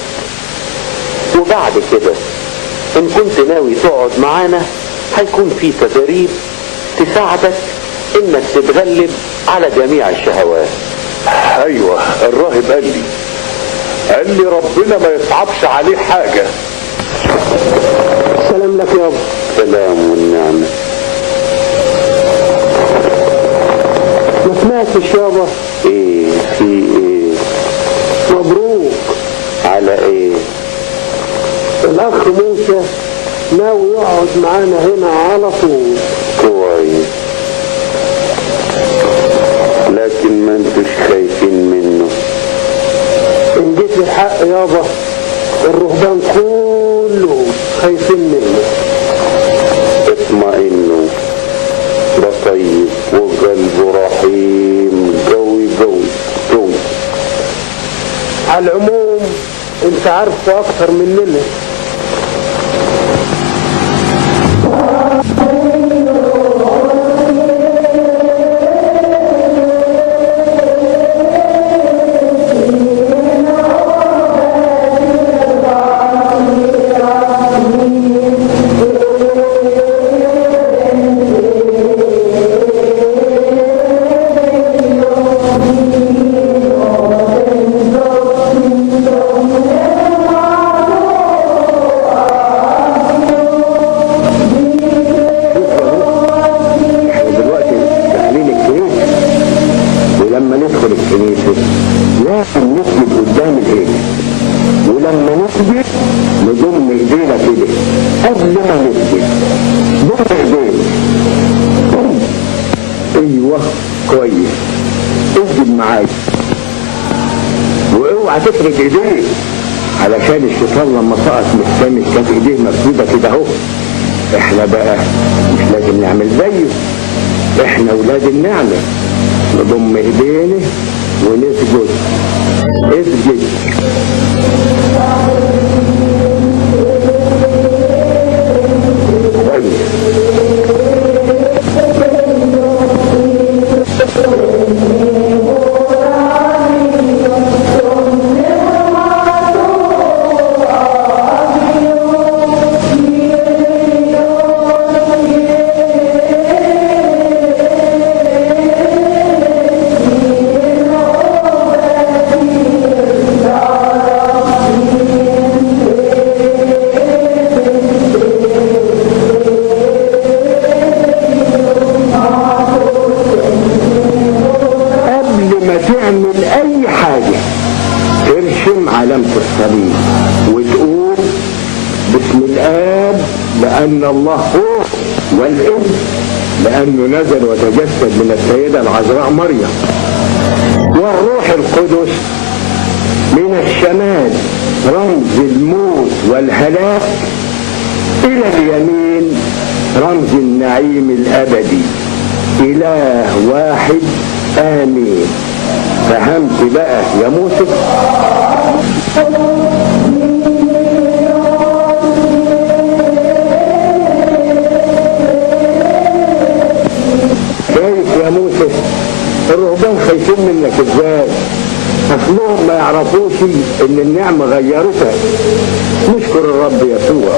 وبعد كده ان كنت ناوي تقعد معانا هيكون في تدريب تساعدك انك تتغلب على جميع الشهوات. ايوه الراهب قال لي ربنا ما يصعبش عليه حاجة. سلام لك يابا. سلام والنعمة. ما سمعتش يابا؟ ايه في ايه؟ مبروك. على ايه؟ الاخ موسى ناوي يقعد معانا هنا على طول. كويس، لكن ما انتوش خايفين منه؟ ان جيت للحق يابا الرهبان كلهم خايفين منه. اطمئنوا، ده طيب وقلبه رحيم قوي قوي قوي. على العموم انت عارفه اكتر مننا. تفرد ايديه علشان الشيطان لما سقط مستني كانت ايديه مفروده كده اهو. احنا بقى مش لازم نعمل زيه، احنا ولاد النعمه، نضم ايدينا ونسجد. اسجد. الآب لأن الله فوق، والابن لأنه نزل وتجسد من السيدة العذراء مريم، والروح القدس من الشمال رمز الموت والهلاك إلى اليمين رمز النعيم الأبدي. إله واحد آمين. فهمت بقى يا موسى؟ شايف يا موسى الرهبان خايفين منك ازاي؟ اصلهم ما يعرفوش ان النعمة غيرتها. نشكر الرب يسوع.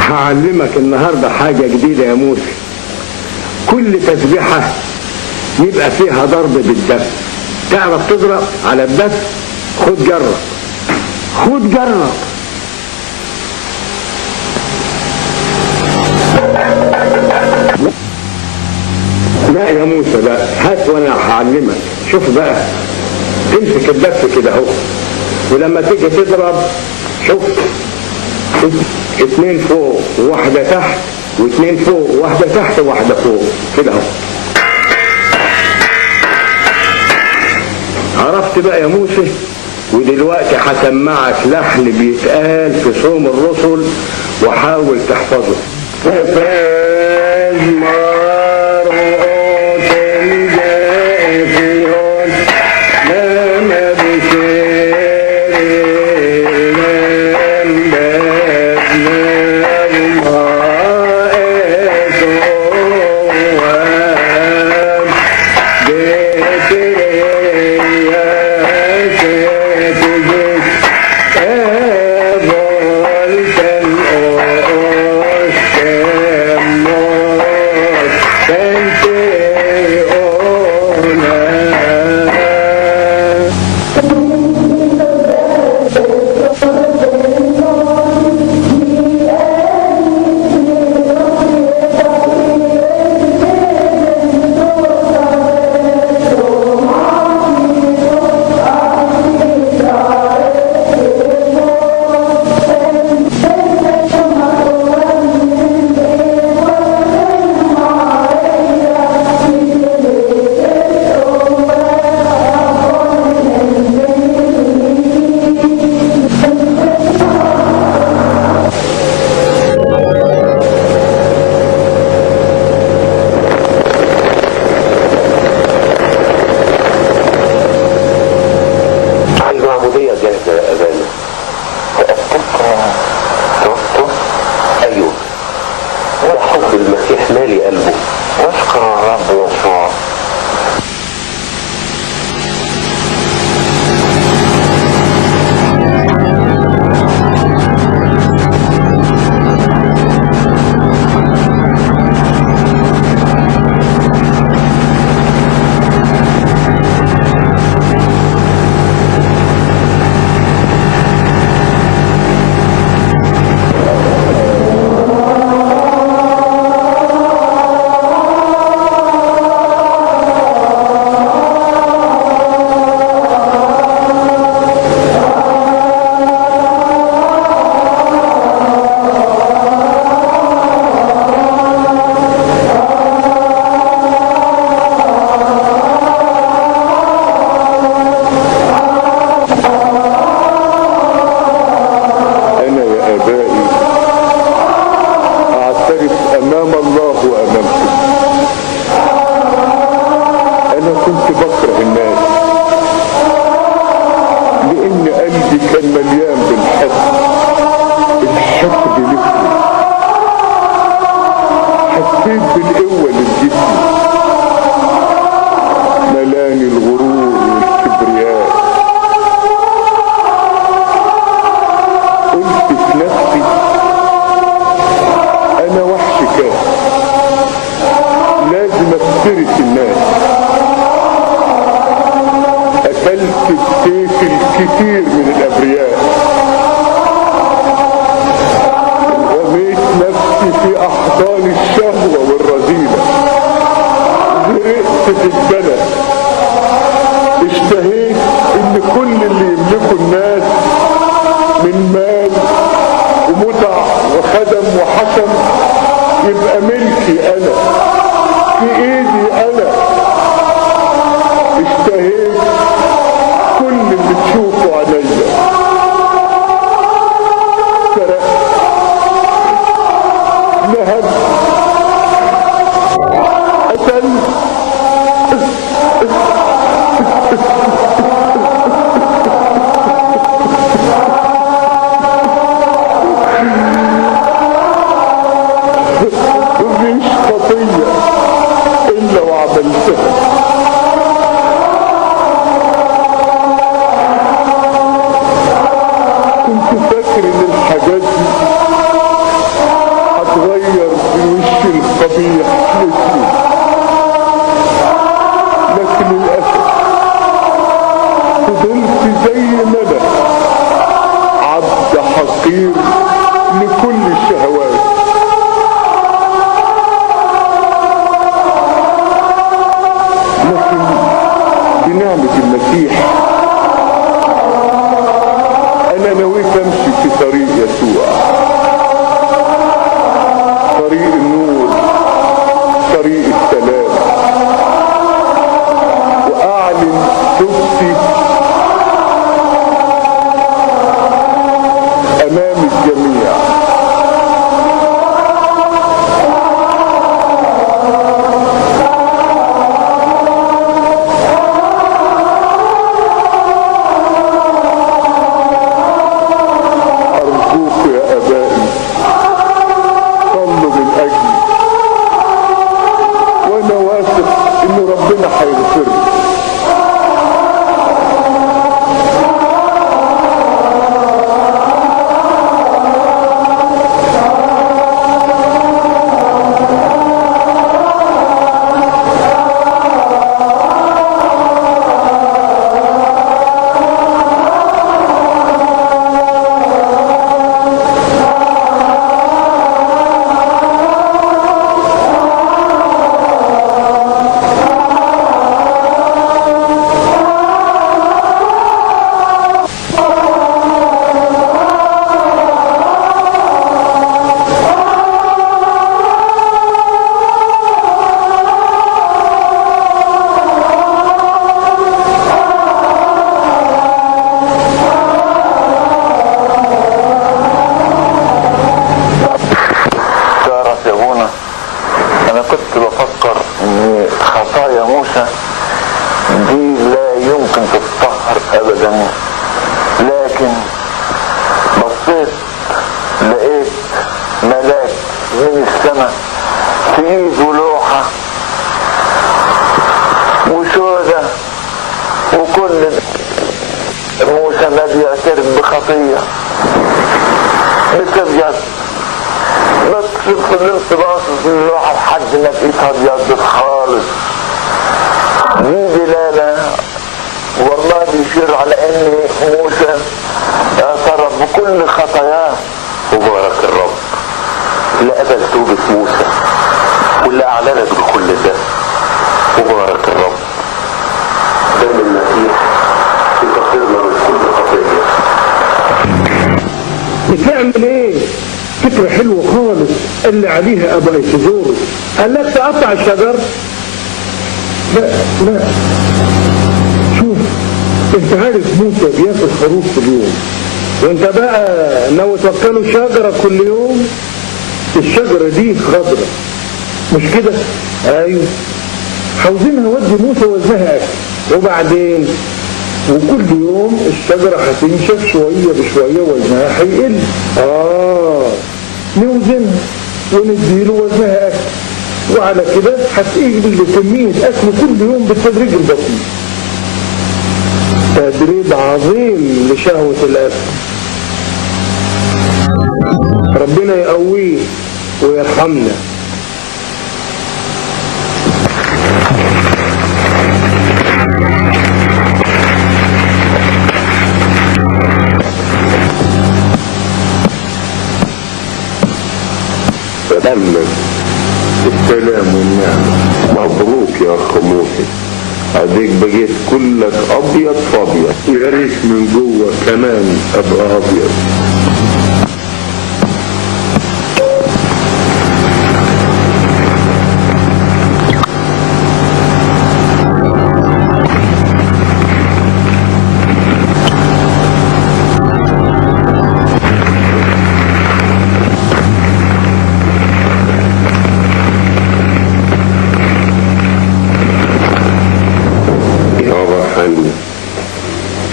هعلمك النهاردة حاجة جديدة يا موسى. كل تسبيحة يبقى فيها ضرب بالدف. تعرف تضرب على الدف؟ خد جرب، خد جرب. لا يا موسى لا، هات وانا هعلمك. شوف بقى، تمسك الدف كده اهو، ولما تيجي تضرب شوف 2 فوق وواحدة تحت، و2 فوق وواحدة تحت وواحدة فوق كده اهو. عرفت بقى يا موسى؟ ودلوقتي هسمعك لحن بيتقال في صوم الرسل وحاول تحفظه. كتير من الابرياء، رميت نفسي في احضان الشهوة والرذيلة، ان خطايا موسى دي لا يمكن تتطهر ابدا، لكن بصيت لقيت ملاك من السماء في ايده لوحة وسودة، وكل موسى ما بيعترف بخطية بتبيض، بس فضلت باصص اللوحة لحد ما لقيتها ابيضت خالص. دي دلالة والله بيشير على ان موسى اعترف بكل خطاياه. وبارك الرب اللي قبل توبة موسى واللي اعلنت بكل ده. وبارك الرب دم المسيح يطهرنا من كل خطية. بتعمل ايه؟ فكرة حلوة خالص اللي عليها ابا ايسيزوروس. قال لك تقطع الشجر؟ لا شوف، انت عارف موسى بياكل خروف في اليوم، وانت بقى ناوي توكله شجرة كل يوم؟ الشجرة دي خضرة مش كده؟ ايوه، عاوزين نودي موسى وزنها اكل، وبعدين وكل يوم الشجرة هتنشف شوية بشوية وزنها هيقل. نوزنها ونديله وزنها اكل، وعلى كده هتقل كمية اكل كل يوم بالتدريج البسيط. تدريب عظيم لشهوة الاكل. ربنا يقويه ويرحمنا. السلام والنعمة. مبروك يا اخ موسى، اديك بقيت كلك ابيض فابيض، ويا ريت من جوه كمان ابقى ابيض.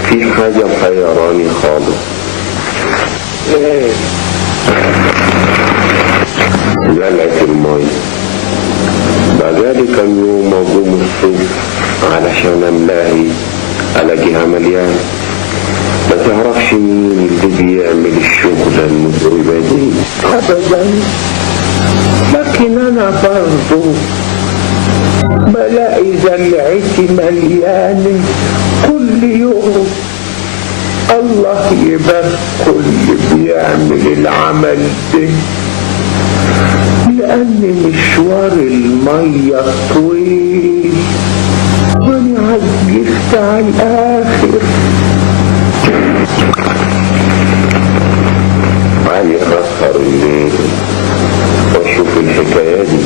في حاجة محيراني خالص. جلعة المي بقالي كم يوم اقوم الصبح علشان املاهي الاقيها مليانة، ما تعرفش مين اللي بيعمل الشغلة المتعبة دي ابدا، لكن انا برضو بلاقي جلعتي مليانة كل يوم. الله يبارك اللي بيعمل العمل ده، لأن مشوار المية طويل وانا عجزت على الآخر. علي أسهر الليل واشوف الحكاية دي.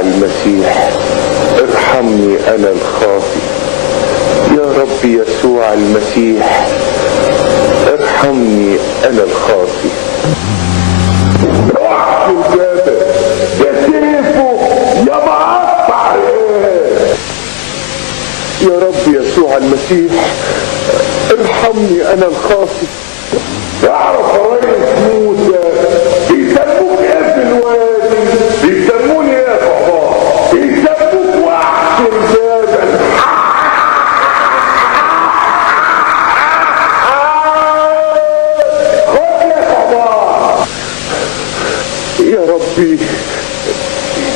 المسيح ارحمني انا الخاطئ. يا رب يسوع المسيح ارحمني انا الخاطئ. يا رب يسوع المسيح ارحمني انا الخاطئ. تعرف رئيس موسى بيسموك ايه في الوادي؟ بيسموني ايه يا صحبان؟ بيسموك وحش الجبل. خد يا صحبان. يا ربي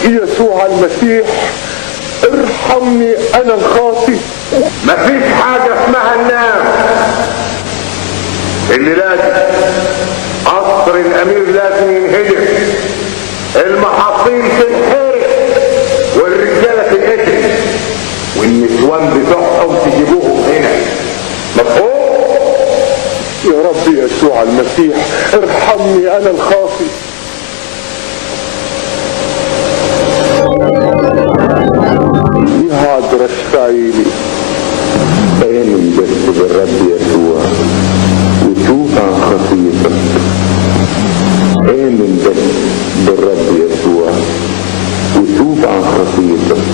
يسوع المسيح ارحمني انا الخاطي. مفيش حاجة اسمها النام. اللي لازم قصر الامير لازم ينهدم، المحاصيل تنحرق، والرجالة تنقتل، والنسوان بتوعهم تجيبوهم هنا. مفهوم؟ يا رب يسوع المسيح ارحمني انا الخاطي. يا عذرا اشفعيلي. آمن بس بالرب يسوع وتوب عن خطيتك. آمن بس بالرب يسوع وتوب عن خطيتك.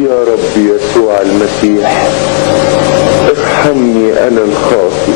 يا رب يسوع المسيح ارحمني انا الخاطي.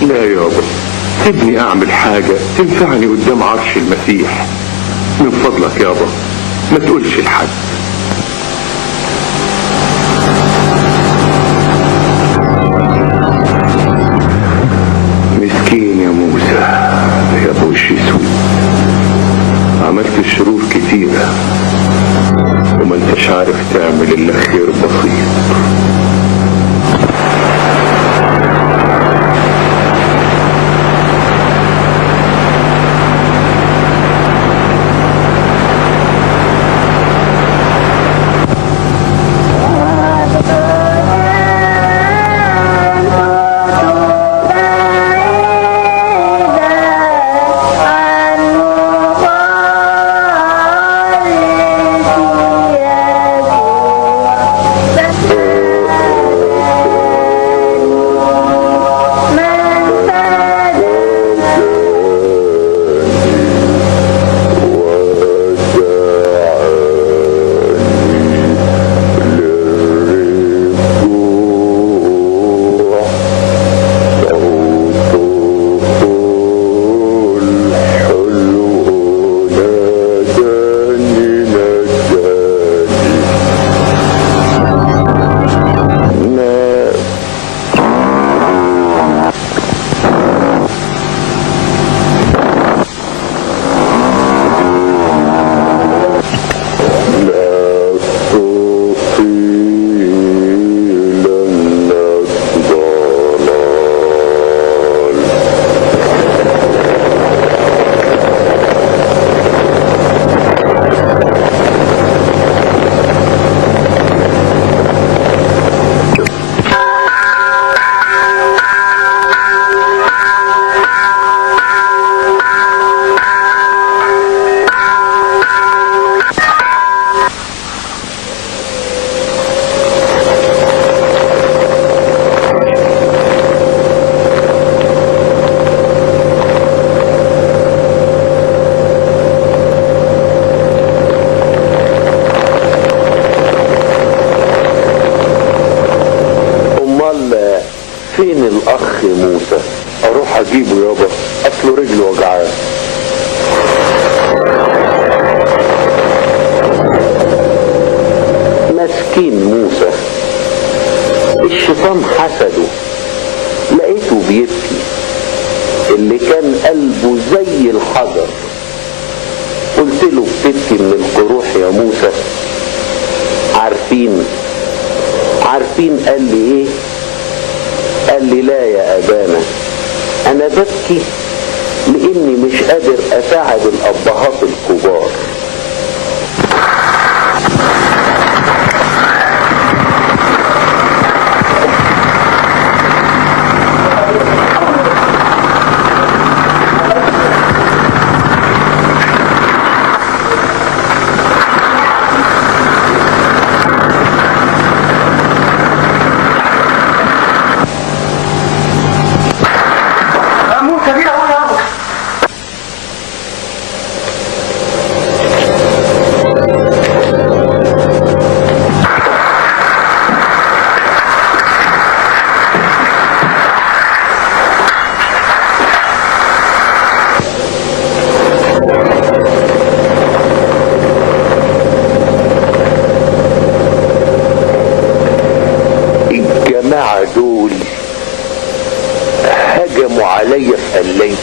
لا يابا، سيبني اعمل حاجة تنفعني قدام عرش المسيح. من فضلك يابا ما تقولش لحد. مسكين يا موسى يا ابو الشيسوي، عملت الشرور كتيرة وما انتش عارف تعمل الا خير بسيط. فين الاخ موسى؟ اروح اجيبه يابا، اصله رجله وجعان. مسكين موسى، الشيطان حسده، لقيته بيبكي. اللي كان قلبه زي الحجر. قلت له بتبكي من الجروح يا موسى؟ عارفين قال لي ايه؟ قال لي لا يا ابانا، انا ببكي لاني مش قادر اساعد الابهات الكبار. دول هجموا عليا في قليتي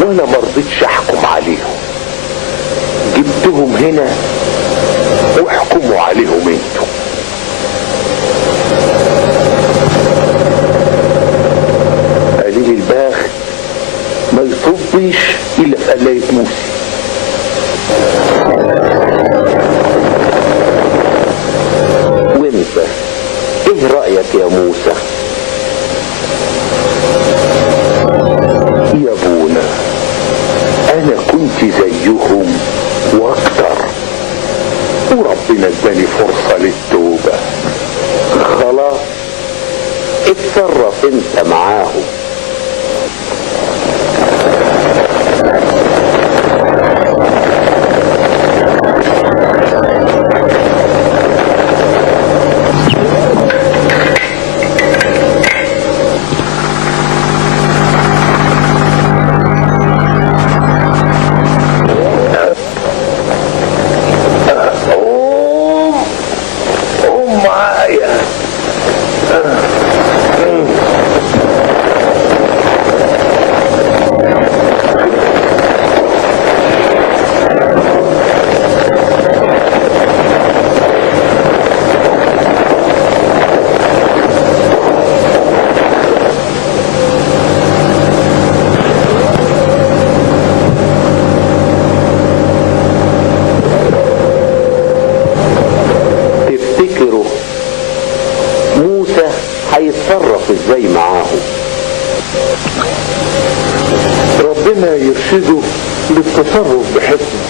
وانا مرضتش احكم عليهم. جبتهم هنا واحكموا عليهم انتوا. قليل البخت ما يصبش الا في قلاية موسى. وانت ايه رأيك يا موسى؟ يا ابونا انا كنت زيهم واكتر، وربنا اداني فرصة للتوبة. خلاص اتصرف انت معاهم. هيتصرف ازاي معاهم؟ ربنا يرشده للتصرف بحكمة.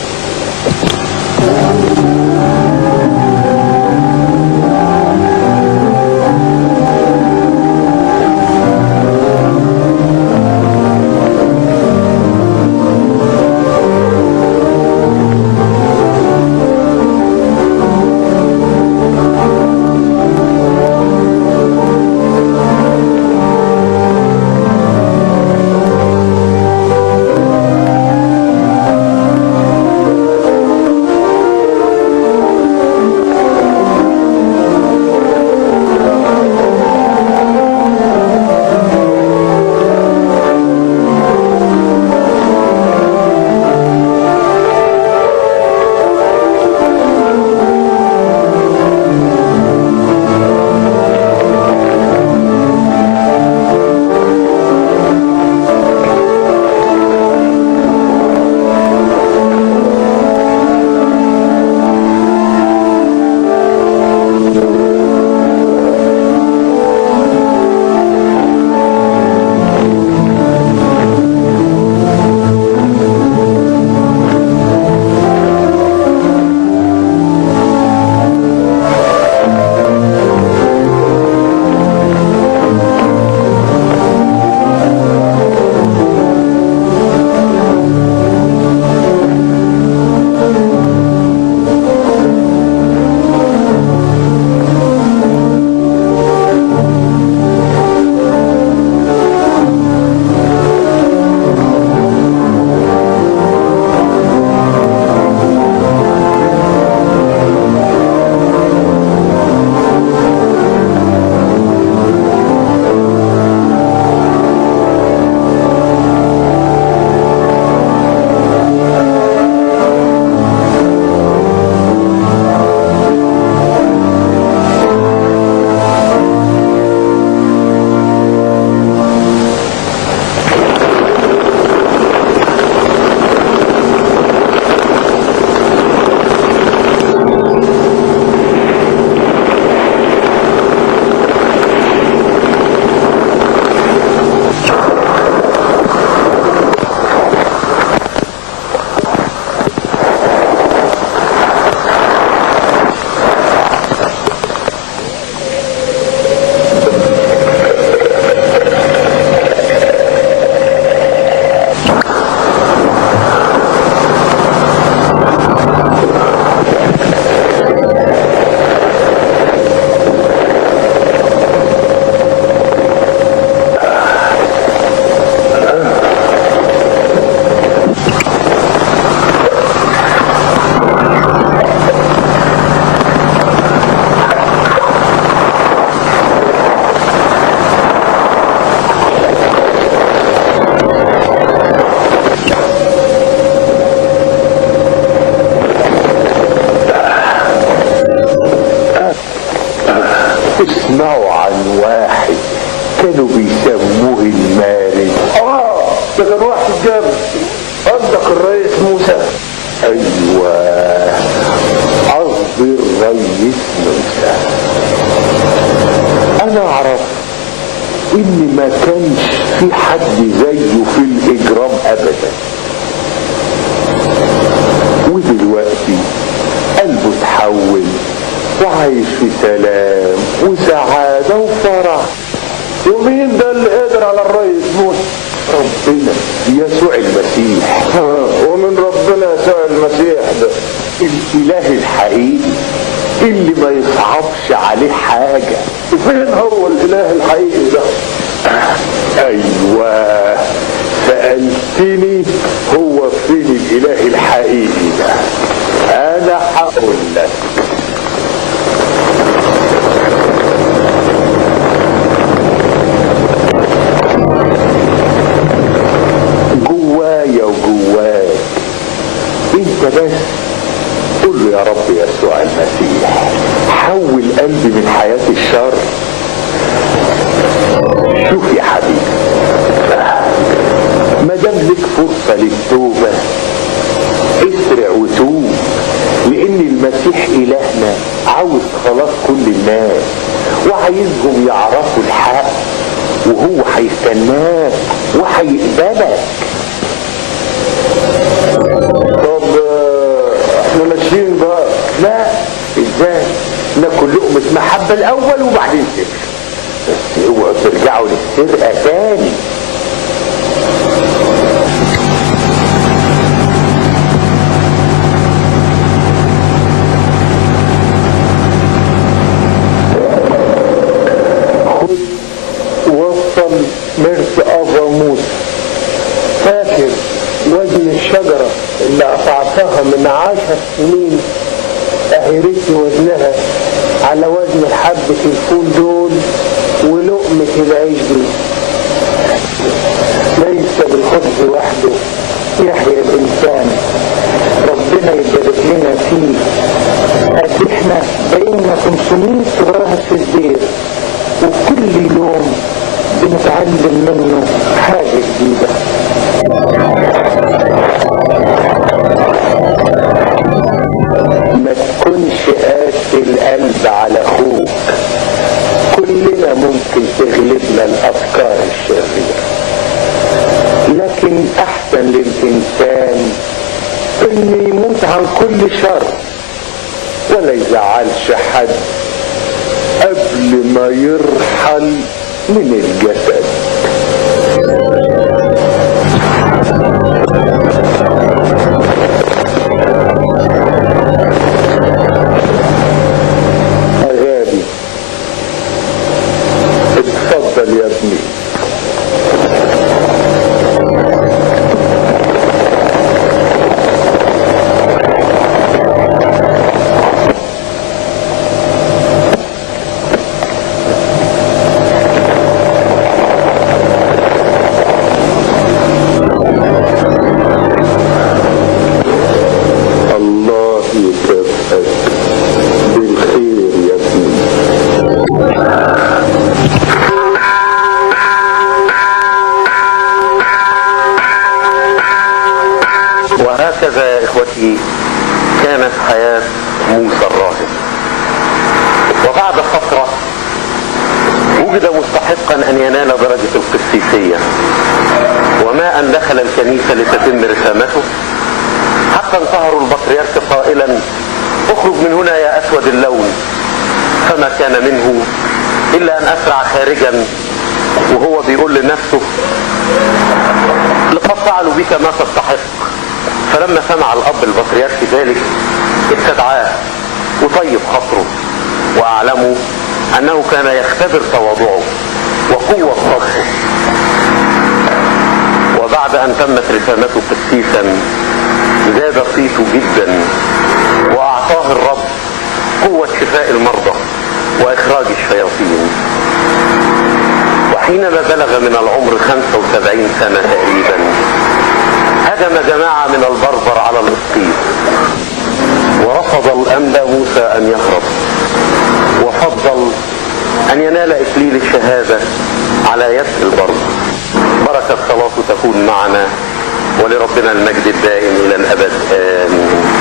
كانوا بيسموه المارد. ده كان واحد جاب قصدك الرئيس موسى؟ ايوه، قصدي الرئيس موسى. انا اعرف ان ما كانش في حد زيه في الاجرام ابدا، ودلوقتي قلبه اتحول وعايش في سلام وسعادة وفرح. ومين ده اللي قدر على الرئيس موسى؟ ربنا يسوع المسيح. ومن ربنا يسوع المسيح ده الاله الحقيقي اللي ما يصعبش عليه حاجة. فين هو الاله الحقيقي ده؟ ايوه، سألتني هو فين الاله الحقيقي ده؟ انا هقول لك. جوايا وجواك انت بس قول له يا رب يسوع المسيح حول قلبي من حياة الشر. شوف يا حبيبي، ما دام لك فرصة للتوبة اسرع وتوب، لان المسيح الهنا عاوز خلاص كل الناس وعايزهم يعرفوا الحق، وهو هيستناك وهيقبلك. طب احنا ماشيين بقى. لا، ازاي؟ ناكل لقمة محبة الاول وبعدين سر، بس اوعوا ترجعوا للسرقة تاني. وصل مرس ابا موسى. فاكر وزن الشجرة اللي قطعتها من 10 سنين اهرت وزنها على وزن حبة الفول دول ولقمة العيش دي. ليس بالخبز وحده يحيى الانسان، ربنا يبارك لنا فيه. قد احنا بقينا 500 راهب في الدير، وكل يوم بنتعلم منه حاجة جديدة. ما تكونش قاسي القلب على اخوك، كلنا ممكن تغلبنا الافكار الشريرة، لكن احسن للانسان انه يموت عن كل شر ولا يزعلش حد قبل ما يرحل من الجسد. غابي، اتفضل يا ابني. وهكذا يا إخوتي كانت حياة موسى الراهب. وبعد فترة وجد مستحقا أن ينال درجة القسيسية، وما أن دخل الكنيسة لتتم رسامته حتى انتهروا البطريرك قائلا: اخرج من هنا يا أسود اللون. فما كان منه إلا أن أسرع خارجا وهو بيقول لنفسه: لقد فعلوا بك ما تستحق. فلما سمع الأب البطريرك ذلك استدعاه وطيب خاطره وأعلمه أنه كان يختبر تواضعه وقوة صدقه. وبعد أن تمت رسامته قسيسا زاد صيته جدا، وأعطاه الرب قوة شفاء المرضى وإخراج الشياطين. وحينما بلغ من العمر 75 سنة تقريبا هجم جماعة من البربر على الإسقيط، ورفض الأنبا موسى أن يهرب، وفضل أن ينال إكليل الشهادة على يد البر. بركة صلاته تكون معنا، ولربنا المجد الدائم إلى الأبد آمين.